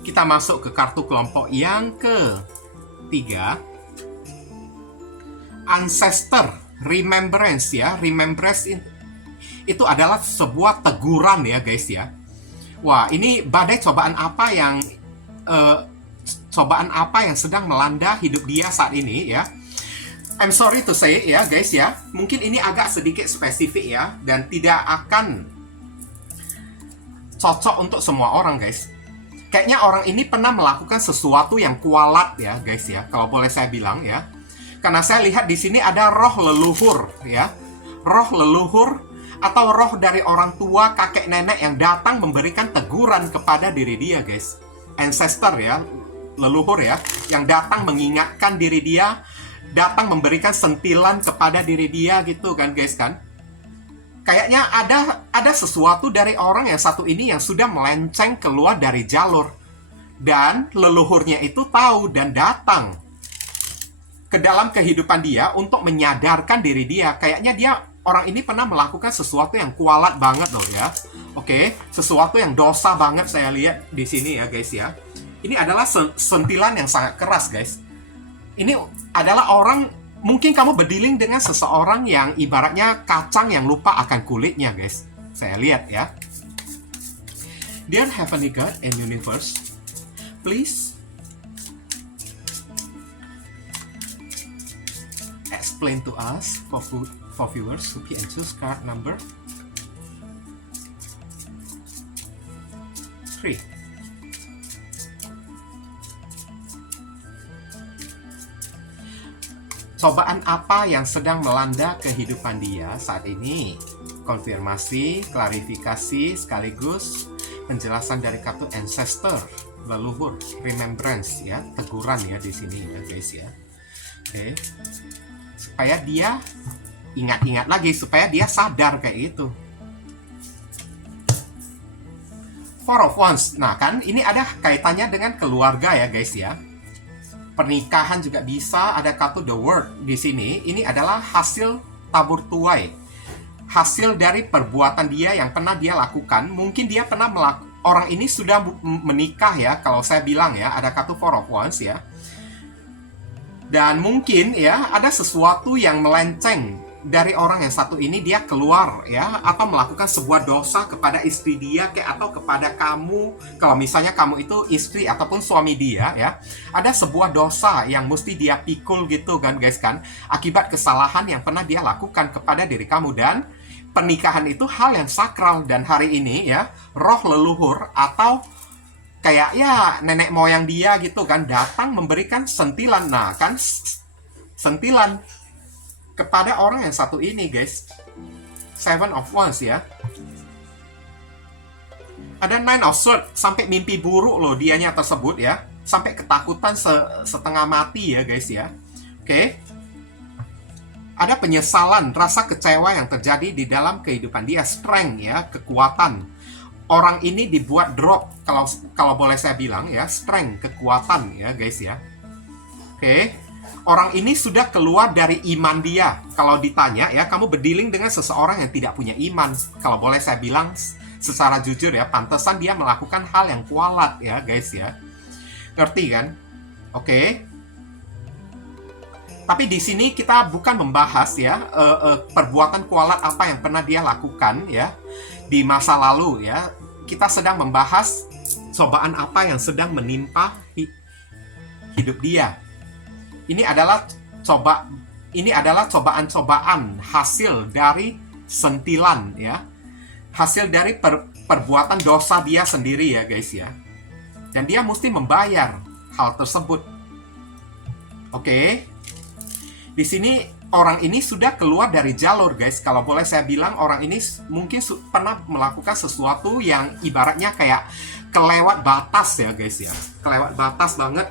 Kita masuk ke kartu kelompok yang ketiga. Ancestor Remembrance ya. Remembrance itu adalah sebuah teguran ya guys ya. Wah, ini badai cobaan apa yang sedang melanda hidup dia saat ini ya. I'm sorry to say ya guys ya, mungkin ini agak sedikit spesifik ya, dan tidak akan cocok untuk semua orang guys. Kayaknya orang ini pernah melakukan sesuatu yang kualat ya guys ya, kalau boleh saya bilang ya. Karena saya lihat di sini ada roh leluhur ya. Roh leluhur atau roh dari orang tua, kakek nenek yang datang memberikan teguran kepada diri dia guys. Ancestor ya. leluhur ya, yang datang mengingatkan diri dia, datang memberikan sentilan kepada diri dia gitu kan guys kan. Kayaknya ada sesuatu dari orang yang satu ini yang sudah melenceng keluar dari jalur, dan leluhurnya itu tahu dan datang ke dalam kehidupan dia untuk menyadarkan diri dia. Kayaknya dia, orang ini pernah melakukan sesuatu yang kualat banget loh ya. Oke, sesuatu yang dosa banget saya lihat di sini ya guys ya. Ini adalah sentilan yang sangat keras guys. Ini adalah orang, mungkin kamu berdealing dengan seseorang yang ibaratnya kacang yang lupa akan kulitnya guys. Saya lihat ya. Dear Heavenly God and Universe, please explain to us for viewers who can choose card number 3. Cobaan apa yang sedang melanda kehidupan dia saat ini? Konfirmasi, klarifikasi, sekaligus penjelasan dari kartu ancestor, leluhur, remembrance ya, teguran ya di sini ya guys ya. Oke. Supaya dia ingat-ingat lagi, supaya dia sadar kayak itu. Four of Wands. Nah, kan ini ada kaitannya dengan keluarga ya guys ya. Pernikahan juga bisa, ada kartu The World di sini. Ini adalah hasil tabur tuai. Hasil dari perbuatan dia yang pernah dia lakukan. Mungkin dia pernah orang ini sudah menikah ya, kalau saya bilang ya, ada kartu Four of Wands ya. Dan mungkin ya, ada sesuatu yang melenceng dari orang yang satu ini, dia keluar ya, atau melakukan sebuah dosa kepada istri dia atau kepada kamu. Kalau misalnya kamu itu istri ataupun suami dia ya, ada sebuah dosa yang mesti dia pikul gitu kan guys kan, akibat kesalahan yang pernah dia lakukan kepada diri kamu. Dan pernikahan itu hal yang sakral, dan hari ini ya, roh leluhur atau kayak ya nenek moyang dia gitu kan, datang memberikan sentilan. Nah kan, sentilan kepada orang yang satu ini guys. Seven of Wands ya. Ada Nine of Swords, sampai mimpi buruk loh dianya tersebut ya. Sampai ketakutan setengah mati ya guys ya. Oke. Ada penyesalan, rasa kecewa yang terjadi di dalam kehidupan dia. Strength ya, kekuatan. Orang ini dibuat drop, kalau boleh saya bilang ya, strength, kekuatan ya guys ya. Oke. Orang ini sudah keluar dari iman dia. Kalau ditanya ya, kamu berdealing dengan seseorang yang tidak punya iman. Kalau boleh saya bilang secara jujur ya, pantesan dia melakukan hal yang kualat ya guys ya. Ngerti kan? Oke. Tapi di sini kita bukan membahas ya perbuatan kualat apa yang pernah dia lakukan ya di masa lalu ya. Kita sedang membahas cobaan apa yang sedang menimpa hidup dia. Ini adalah cobaan-cobaan hasil dari sentilan ya. Hasil dari perbuatan dosa dia sendiri ya guys ya. Dan dia mesti membayar hal tersebut. Oke. Di sini orang ini sudah keluar dari jalur guys. Kalau boleh saya bilang, orang ini mungkin pernah melakukan sesuatu yang ibaratnya kayak kelewat batas ya guys ya. Kelewat batas banget.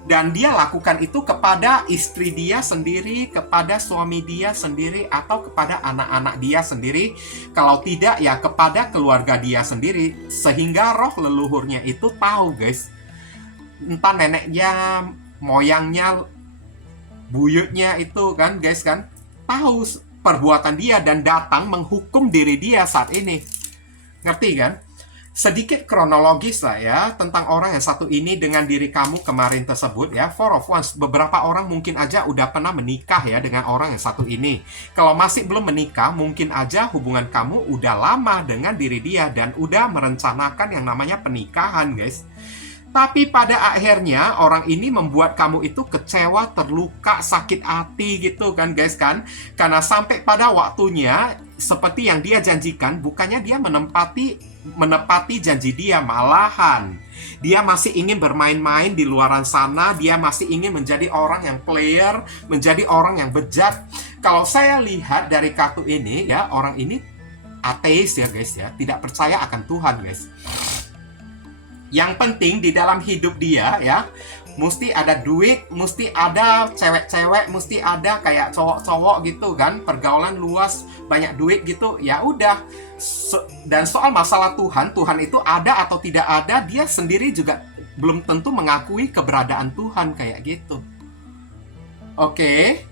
Dan dia lakukan itu kepada istri dia sendiri, kepada suami dia sendiri, atau kepada anak-anak dia sendiri. Kalau tidak ya kepada keluarga dia sendiri. Sehingga roh leluhurnya itu tahu guys. Entah neneknya, moyangnya, buyutnya itu kan guys kan, tahu perbuatan dia dan datang menghukum diri dia saat ini. Ngerti kan? Sedikit kronologis lah ya tentang orang yang satu ini dengan diri kamu kemarin tersebut ya. Four of Wands, beberapa orang mungkin aja udah pernah menikah ya dengan orang yang satu ini. Kalau masih belum menikah, mungkin aja hubungan kamu udah lama dengan diri dia dan udah merencanakan yang namanya pernikahan guys. Tapi pada akhirnya orang ini membuat kamu itu kecewa, terluka, sakit hati gitu kan guys kan. Karena sampai pada waktunya seperti yang dia janjikan, bukannya dia menepati janji dia, malahan dia masih ingin bermain-main di luaran sana. Dia masih ingin menjadi orang yang player, menjadi orang yang bejat. Kalau saya lihat dari kartu ini ya, orang ini ateis ya guys ya, tidak percaya akan Tuhan guys. Yang penting di dalam hidup dia ya, mesti ada duit, mesti ada cewek-cewek, mesti ada kayak cowok-cowok gitu kan, pergaulan luas, banyak duit gitu. Ya udah. Dan soal masalah Tuhan, Tuhan itu ada atau tidak ada, dia sendiri juga belum tentu mengakui keberadaan Tuhan kayak gitu. Oke.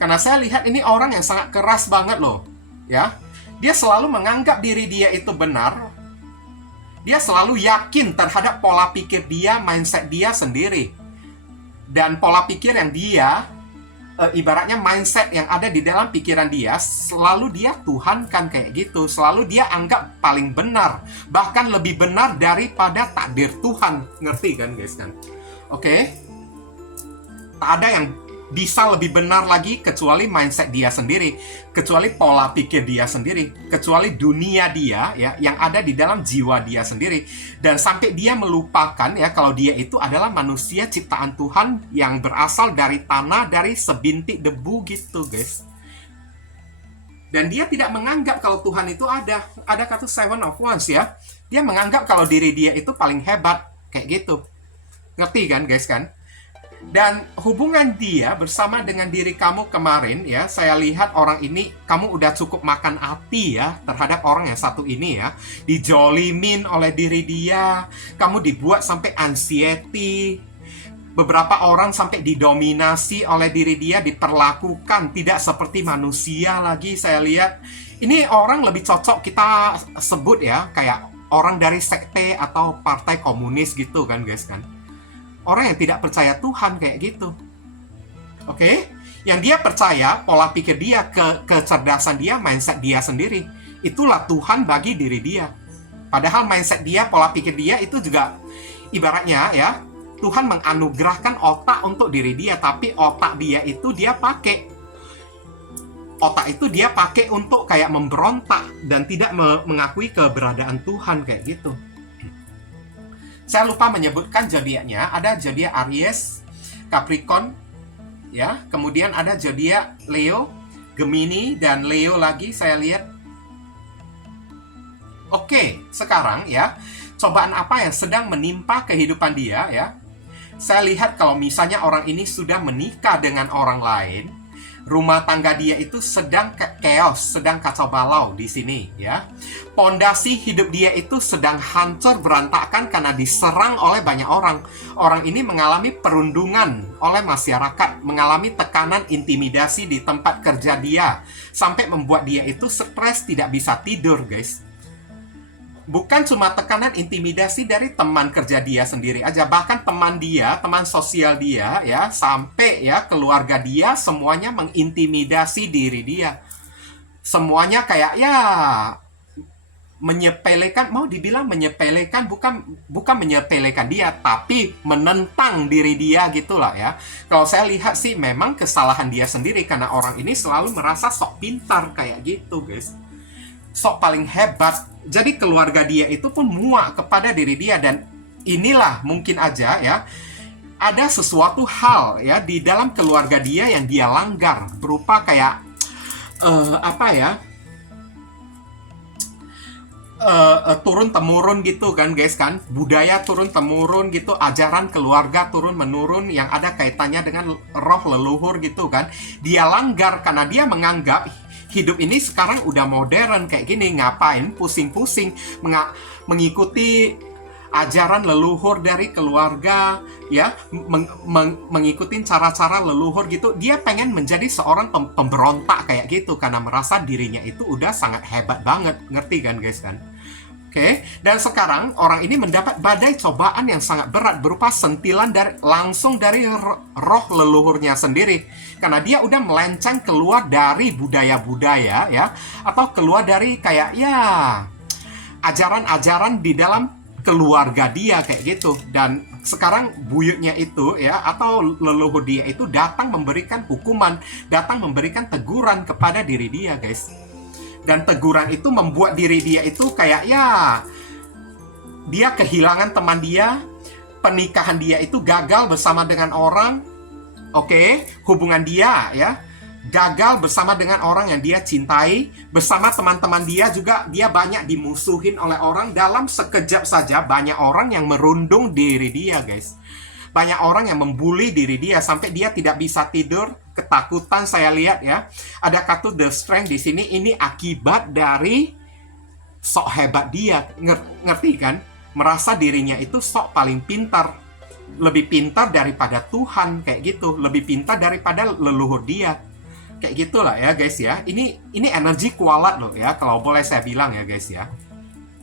Karena saya lihat ini orang yang sangat keras banget loh, ya. Dia selalu menganggap diri dia itu benar. Dia selalu yakin terhadap pola pikir dia, mindset dia sendiri. Dan pola pikir yang dia, ibaratnya mindset yang ada di dalam pikiran dia, selalu dia tuhankan kayak gitu. Selalu dia anggap paling benar. Bahkan lebih benar daripada takdir Tuhan. Ngerti kan guys kan? Oke? Tak ada yang bisa lebih benar lagi kecuali mindset dia sendiri, kecuali pola pikir dia sendiri, kecuali dunia dia ya yang ada di dalam jiwa dia sendiri. Dan sampai dia melupakan ya kalau dia itu adalah manusia ciptaan Tuhan yang berasal dari tanah, dari sebintik debu gitu guys. Dan dia tidak menganggap kalau Tuhan itu ada kata seven of wands ya. Dia menganggap kalau diri dia itu paling hebat kayak gitu. Ngerti kan guys kan? Dan hubungan dia bersama dengan diri kamu kemarin ya, saya lihat orang ini, kamu udah cukup makan hati ya terhadap orang yang satu ini ya. Dijolimin oleh diri dia, kamu dibuat sampai anxiety. Beberapa orang sampai didominasi oleh diri dia, diperlakukan tidak seperti manusia lagi. Saya lihat ini orang lebih cocok kita sebut ya kayak orang dari sekte atau partai komunis gitu kan guys kan. Orang yang tidak percaya Tuhan kayak gitu. Oke? Yang dia percaya, pola pikir dia, kecerdasan dia, mindset dia sendiri. Itulah Tuhan bagi diri dia. Padahal mindset dia, pola pikir dia itu juga ibaratnya ya, Tuhan menganugerahkan otak untuk diri dia, tapi otak dia itu dia pakai. Otak itu dia pakai untuk kayak memberontak dan tidak mengakui keberadaan Tuhan kayak gitu. Saya lupa menyebutkan zodiaknya. Ada zodiak Aries, Capricorn, ya. Kemudian ada zodiak Leo, Gemini, dan Leo lagi saya lihat. Oke, sekarang ya, cobaan apa yang sedang menimpa kehidupan dia ya. Saya lihat kalau misalnya orang ini sudah menikah dengan orang lain, rumah tangga dia itu sedang chaos, sedang kacau balau di sini ya. Pondasi hidup dia itu sedang hancur berantakan karena diserang oleh banyak orang. Orang ini mengalami perundungan oleh masyarakat, mengalami tekanan intimidasi di tempat kerja dia, sampai membuat dia itu stres, tidak bisa tidur, guys. Bukan cuma tekanan intimidasi dari teman kerja dia sendiri aja, bahkan teman dia, teman sosial dia ya, sampai ya keluarga dia semuanya mengintimidasi diri dia. Semuanya kayak ya menyepelekan, mau dibilang menyepelekan, bukan menyepelekan dia, tapi menentang diri dia gitulah ya. Kalau saya lihat sih memang kesalahan dia sendiri karena orang ini selalu merasa sok pintar kayak gitu, guys. Sok paling hebat. Jadi keluarga dia itu pun muak kepada diri dia. Dan inilah mungkin aja ya, ada sesuatu hal ya di dalam keluarga dia yang dia langgar, berupa kayak turun-temurun gitu kan guys kan. Budaya turun-temurun gitu, ajaran keluarga turun-menurun yang ada kaitannya dengan roh leluhur gitu kan. Dia langgar karena dia menganggap hidup ini sekarang udah modern kayak gini, ngapain pusing-pusing mengikuti ajaran leluhur dari keluarga ya, mengikuti cara-cara leluhur gitu. Dia pengen menjadi seorang pemberontak kayak gitu karena merasa dirinya itu udah sangat hebat banget. Ngerti kan guys kan? Oke, dan sekarang orang ini mendapat badai cobaan yang sangat berat berupa sentilan langsung dari roh leluhurnya sendiri. Karena dia udah melenceng keluar dari budaya-budaya ya, atau keluar dari kayak ya ajaran-ajaran di dalam keluarga dia kayak gitu. Dan sekarang buyutnya itu ya, atau leluhur dia itu datang memberikan hukuman, datang memberikan teguran kepada diri dia, guys. Dan teguran itu membuat diri dia itu kayak ya, dia kehilangan teman dia, pernikahan dia itu gagal bersama dengan orang, oke, hubungan dia ya gagal bersama dengan orang yang dia cintai, bersama teman-teman dia juga dia banyak dimusuhin oleh orang. Dalam sekejap saja banyak orang yang merundung diri dia, guys. Banyak orang yang membuli diri dia sampai dia tidak bisa tidur, ketakutan. Saya lihat ya, ada kartu The Strength di sini. Ini akibat dari sok hebat dia, ngerti kan? Merasa dirinya itu sok paling pintar, lebih pintar daripada Tuhan, kayak gitu, lebih pintar daripada leluhur dia, kayak gitulah ya guys ya. Ini energi kualat loh ya, kalau boleh saya bilang ya guys ya.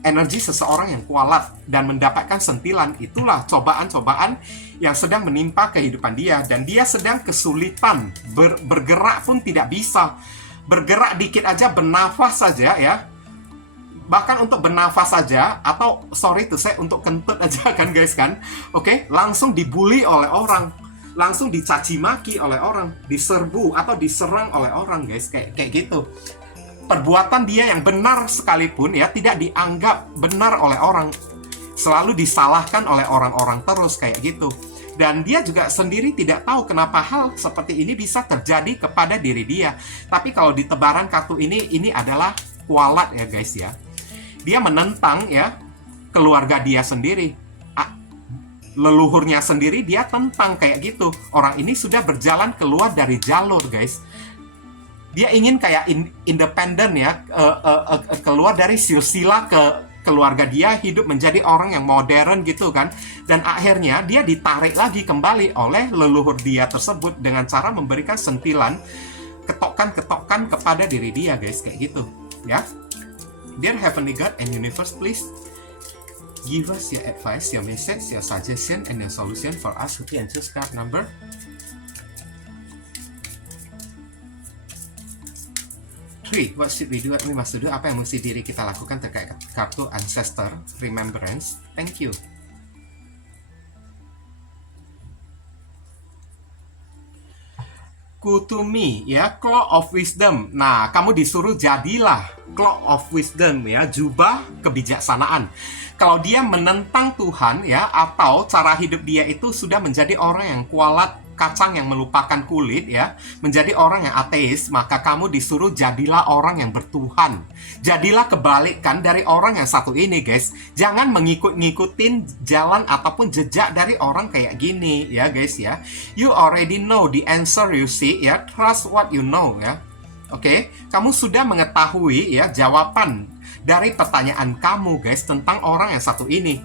Energi seseorang yang kualat dan mendapatkan sentilan, itulah cobaan-cobaan yang sedang menimpa kehidupan dia, dan dia sedang kesulitan bergerak pun tidak bisa. Bergerak dikit aja, bernafas saja ya, bahkan untuk bernafas saja, atau sorry to say, untuk kentut aja kan guys kan, oke, langsung dibully oleh orang, langsung dicaci maki oleh orang, diserbu atau diserang oleh orang guys, kayak gitu. Perbuatan dia yang benar sekalipun ya tidak dianggap benar oleh orang, selalu disalahkan oleh orang-orang terus, kayak gitu. Dan dia juga sendiri tidak tahu kenapa hal seperti ini bisa terjadi kepada diri dia. Tapi kalau di tebaran kartu ini adalah kualat ya guys ya. Dia menentang ya keluarga dia sendiri, leluhurnya sendiri dia tentang, kayak gitu. Orang ini sudah berjalan keluar dari jalur guys. Dia ingin kayak independen ya, keluar dari silsilah keluarga dia, hidup menjadi orang yang modern gitu kan. Dan akhirnya dia ditarik lagi kembali oleh leluhur dia tersebut dengan cara memberikan sentilan, ketokan-ketokan kepada diri dia guys, kayak gitu ya. Dear Heavenly God and Universe, please give us your advice, your message, your suggestion, and your solution for us who can choose card number 3. What should we do? We must do. Apa yang mesti diri kita lakukan terkait kartu Ancestor Remembrance? Thank you. Kutumi ya, Cloak of Wisdom. Nah, kamu disuruh jadilah Cloak of Wisdom ya, jubah kebijaksanaan. Kalau dia menentang Tuhan ya, atau cara hidup dia itu sudah menjadi orang yang kualat, kacang yang melupakan kulit ya, menjadi orang yang ateis, maka kamu disuruh jadilah orang yang bertuhan. Jadilah kebalikan dari orang yang satu ini guys. Jangan ngikutin jalan ataupun jejak dari orang kayak gini ya guys ya. You already know the answer, you see ya. Trust what you know ya. Oke, kamu sudah mengetahui ya jawaban dari pertanyaan kamu guys tentang orang yang satu ini.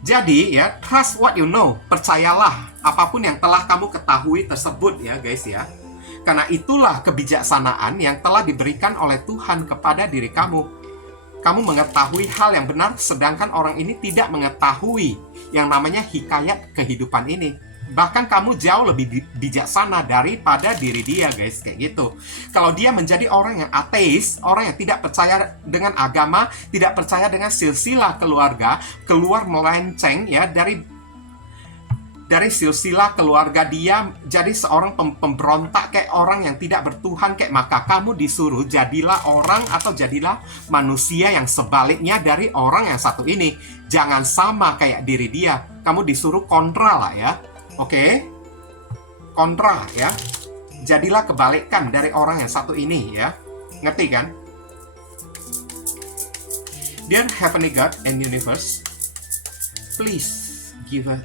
Jadi ya, trust what you know, percayalah apapun yang telah kamu ketahui tersebut ya guys ya. Karena itulah kebijaksanaan yang telah diberikan oleh Tuhan kepada diri kamu. Kamu mengetahui hal yang benar, sedangkan orang ini tidak mengetahui yang namanya hikayat kehidupan ini. Bahkan kamu jauh lebih bijaksana daripada diri dia guys, kayak gitu. Kalau dia menjadi orang yang ateis, orang yang tidak percaya dengan agama, tidak percaya dengan silsilah keluarga, keluar melenceng ya dari silsilah keluarga dia, jadi seorang pemberontak, kayak orang yang tidak bertuhan, kayak, maka kamu disuruh jadilah orang atau jadilah manusia yang sebaliknya dari orang yang satu ini. Jangan sama kayak diri dia. Kamu disuruh kontra lah ya. Oke, kontra ya. Jadilah kebalikan dari orang yang satu ini ya. Ngerti kan? Dear Heavenly God and Universe, please give a...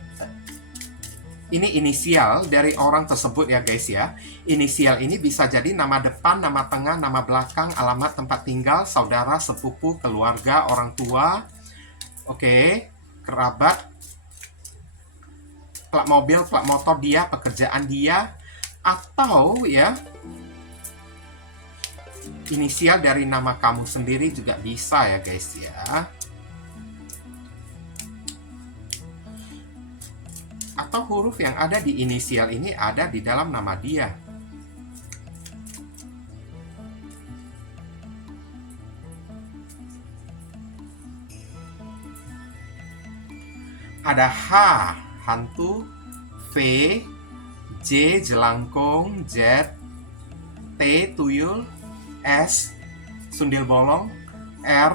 Ini inisial dari orang tersebut ya guys ya. Inisial ini bisa jadi nama depan, nama tengah, nama belakang, alamat tempat tinggal, saudara, sepupu, keluarga, orang tua. Oke, kerabat, plat mobil, plat motor dia, pekerjaan dia, atau ya inisial dari nama kamu sendiri juga bisa ya guys ya. Atau huruf yang ada di inisial ini ada di dalam nama dia. Ada H, hantu, V, J, jelangkung, Z, T, tuyul, S, sundil bolong, R,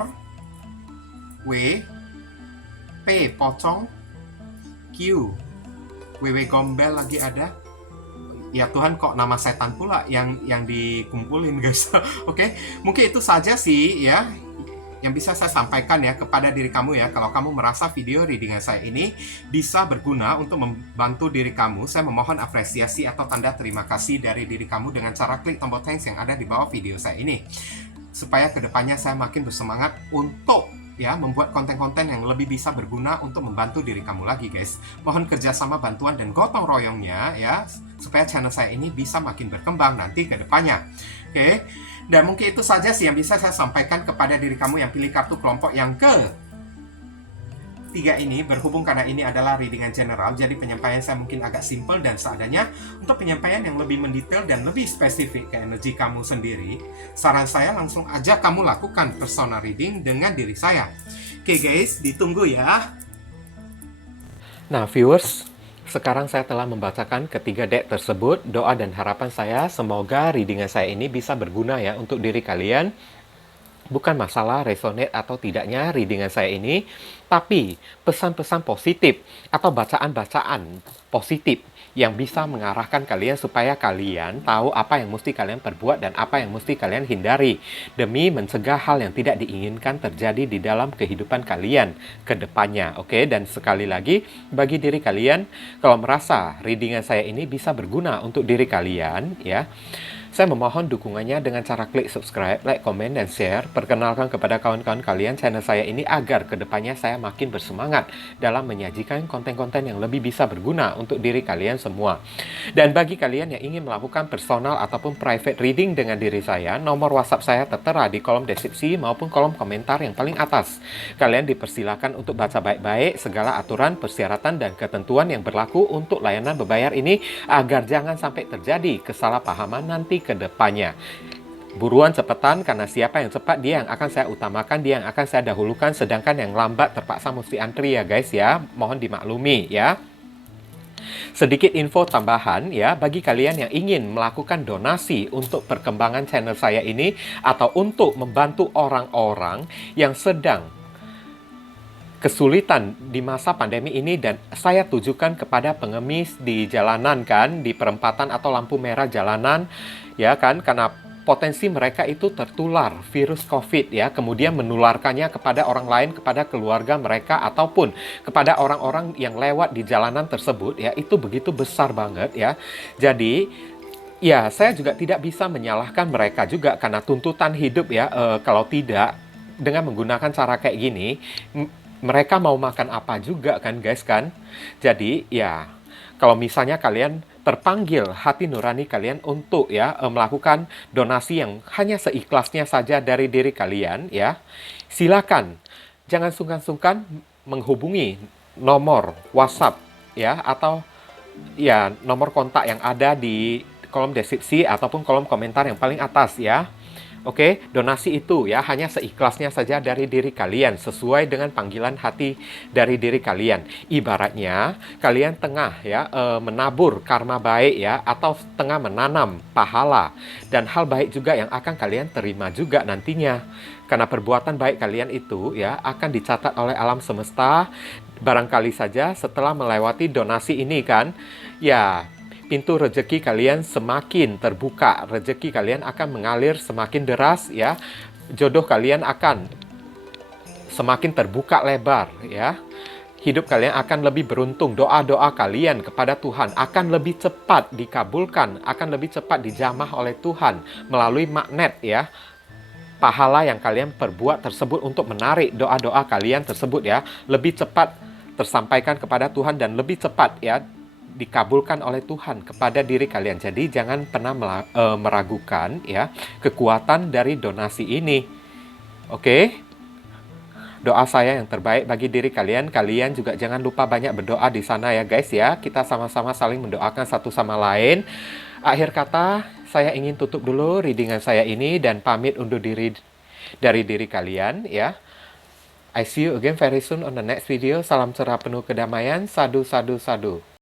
W, P, pocong, Q, WW gombel lagi ada. Ya Tuhan, kok nama setan pula yang dikumpulin guys. Oke, mungkin itu saja sih ya yang bisa saya sampaikan ya kepada diri kamu ya, kalau kamu merasa video readingan saya ini bisa berguna untuk membantu diri kamu, saya memohon apresiasi atau tanda terima kasih dari diri kamu dengan cara klik tombol thanks yang ada di bawah video saya ini. Supaya kedepannya saya makin bersemangat untuk ya membuat konten-konten yang lebih bisa berguna untuk membantu diri kamu lagi, guys. Mohon kerjasama, bantuan, dan gotong royongnya ya, supaya channel saya ini bisa makin berkembang nanti ke depannya. Oke, dan mungkin itu saja sih yang bisa saya sampaikan kepada diri kamu yang pilih kartu kelompok yang tiga ini, berhubung karena ini adalah readingan general, jadi penyampaian saya mungkin agak simple dan seadanya. Untuk penyampaian yang lebih mendetail dan lebih spesifik ke energi kamu sendiri, saran saya langsung aja kamu lakukan personal reading dengan diri saya. Oke guys, ditunggu ya. Nah viewers, sekarang saya telah membacakan ketiga deck tersebut. Doa dan harapan saya semoga readingan saya ini bisa berguna ya untuk diri kalian. Bukan masalah resonate atau tidaknya readingan saya ini, tapi pesan-pesan positif atau bacaan-bacaan positif yang bisa mengarahkan kalian supaya kalian tahu apa yang mesti kalian perbuat dan apa yang mesti kalian hindari demi mencegah hal yang tidak diinginkan terjadi di dalam kehidupan kalian ke depannya. Oke, dan sekali lagi bagi diri kalian, kalau merasa readingan saya ini bisa berguna untuk diri kalian ya, saya memohon dukungannya dengan cara klik subscribe, like, komen, dan share. Perkenalkan kepada kawan-kawan kalian channel saya ini agar kedepannya saya makin bersemangat dalam menyajikan konten-konten yang lebih bisa berguna untuk diri kalian semua. Dan bagi kalian yang ingin melakukan personal ataupun private reading dengan diri saya, nomor WhatsApp saya tertera di kolom deskripsi maupun kolom komentar yang paling atas. Kalian dipersilakan untuk baca baik-baik segala aturan, persyaratan, dan ketentuan yang berlaku untuk layanan berbayar ini agar jangan sampai terjadi kesalahpahaman nanti ke depannya. Buruan cepetan, karena siapa yang cepat dia yang akan saya utamakan, dia yang akan saya dahulukan, sedangkan yang lambat terpaksa mesti antri ya guys ya. Mohon dimaklumi ya. Sedikit info tambahan ya, bagi kalian yang ingin melakukan donasi untuk perkembangan channel saya ini atau untuk membantu orang-orang yang sedang kesulitan di masa pandemi ini, dan saya tujukan kepada pengemis di jalanan kan, di perempatan atau lampu merah jalanan ya kan, karena potensi mereka itu tertular virus COVID ya, kemudian menularkannya kepada orang lain, kepada keluarga mereka ataupun kepada orang-orang yang lewat di jalanan tersebut ya, itu begitu besar banget ya. Jadi ya saya juga tidak bisa menyalahkan mereka juga karena tuntutan hidup ya, kalau tidak dengan menggunakan cara kayak gini mereka mau makan apa juga kan guys kan. Jadi ya kalau misalnya kalian terpanggil hati nurani kalian untuk ya melakukan donasi yang hanya seikhlasnya saja dari diri kalian ya, silakan jangan sungkan-sungkan menghubungi nomor WhatsApp ya, atau ya nomor kontak yang ada di kolom deskripsi ataupun kolom komentar yang paling atas ya. Oke, donasi itu ya hanya seikhlasnya saja dari diri kalian, sesuai dengan panggilan hati dari diri kalian. Ibaratnya kalian tengah ya menabur karma baik ya, atau tengah menanam pahala dan hal baik juga yang akan kalian terima juga nantinya. Karena perbuatan baik kalian itu ya akan dicatat oleh alam semesta. Barangkali saja setelah melewati donasi ini kan, ya pintu rezeki kalian semakin terbuka, rezeki kalian akan mengalir semakin deras ya, jodoh kalian akan semakin terbuka lebar ya, hidup kalian akan lebih beruntung, doa-doa kalian kepada Tuhan akan lebih cepat dikabulkan, akan lebih cepat dijamah oleh Tuhan melalui magnet ya, pahala yang kalian perbuat tersebut untuk menarik doa-doa kalian tersebut ya, lebih cepat tersampaikan kepada Tuhan dan lebih cepat ya dikabulkan oleh Tuhan kepada diri kalian. Jadi jangan pernah meragukan ya kekuatan dari donasi ini. Oke? Doa saya yang terbaik bagi diri kalian. Kalian juga jangan lupa banyak berdoa di sana ya guys ya. Kita sama-sama saling mendoakan satu sama lain. Akhir kata, saya ingin tutup dulu readingan saya ini dan pamit undur diri dari diri kalian ya. I see you again very soon on the next video. Salam cerah penuh kedamaian. Sadu, sadu, sadu.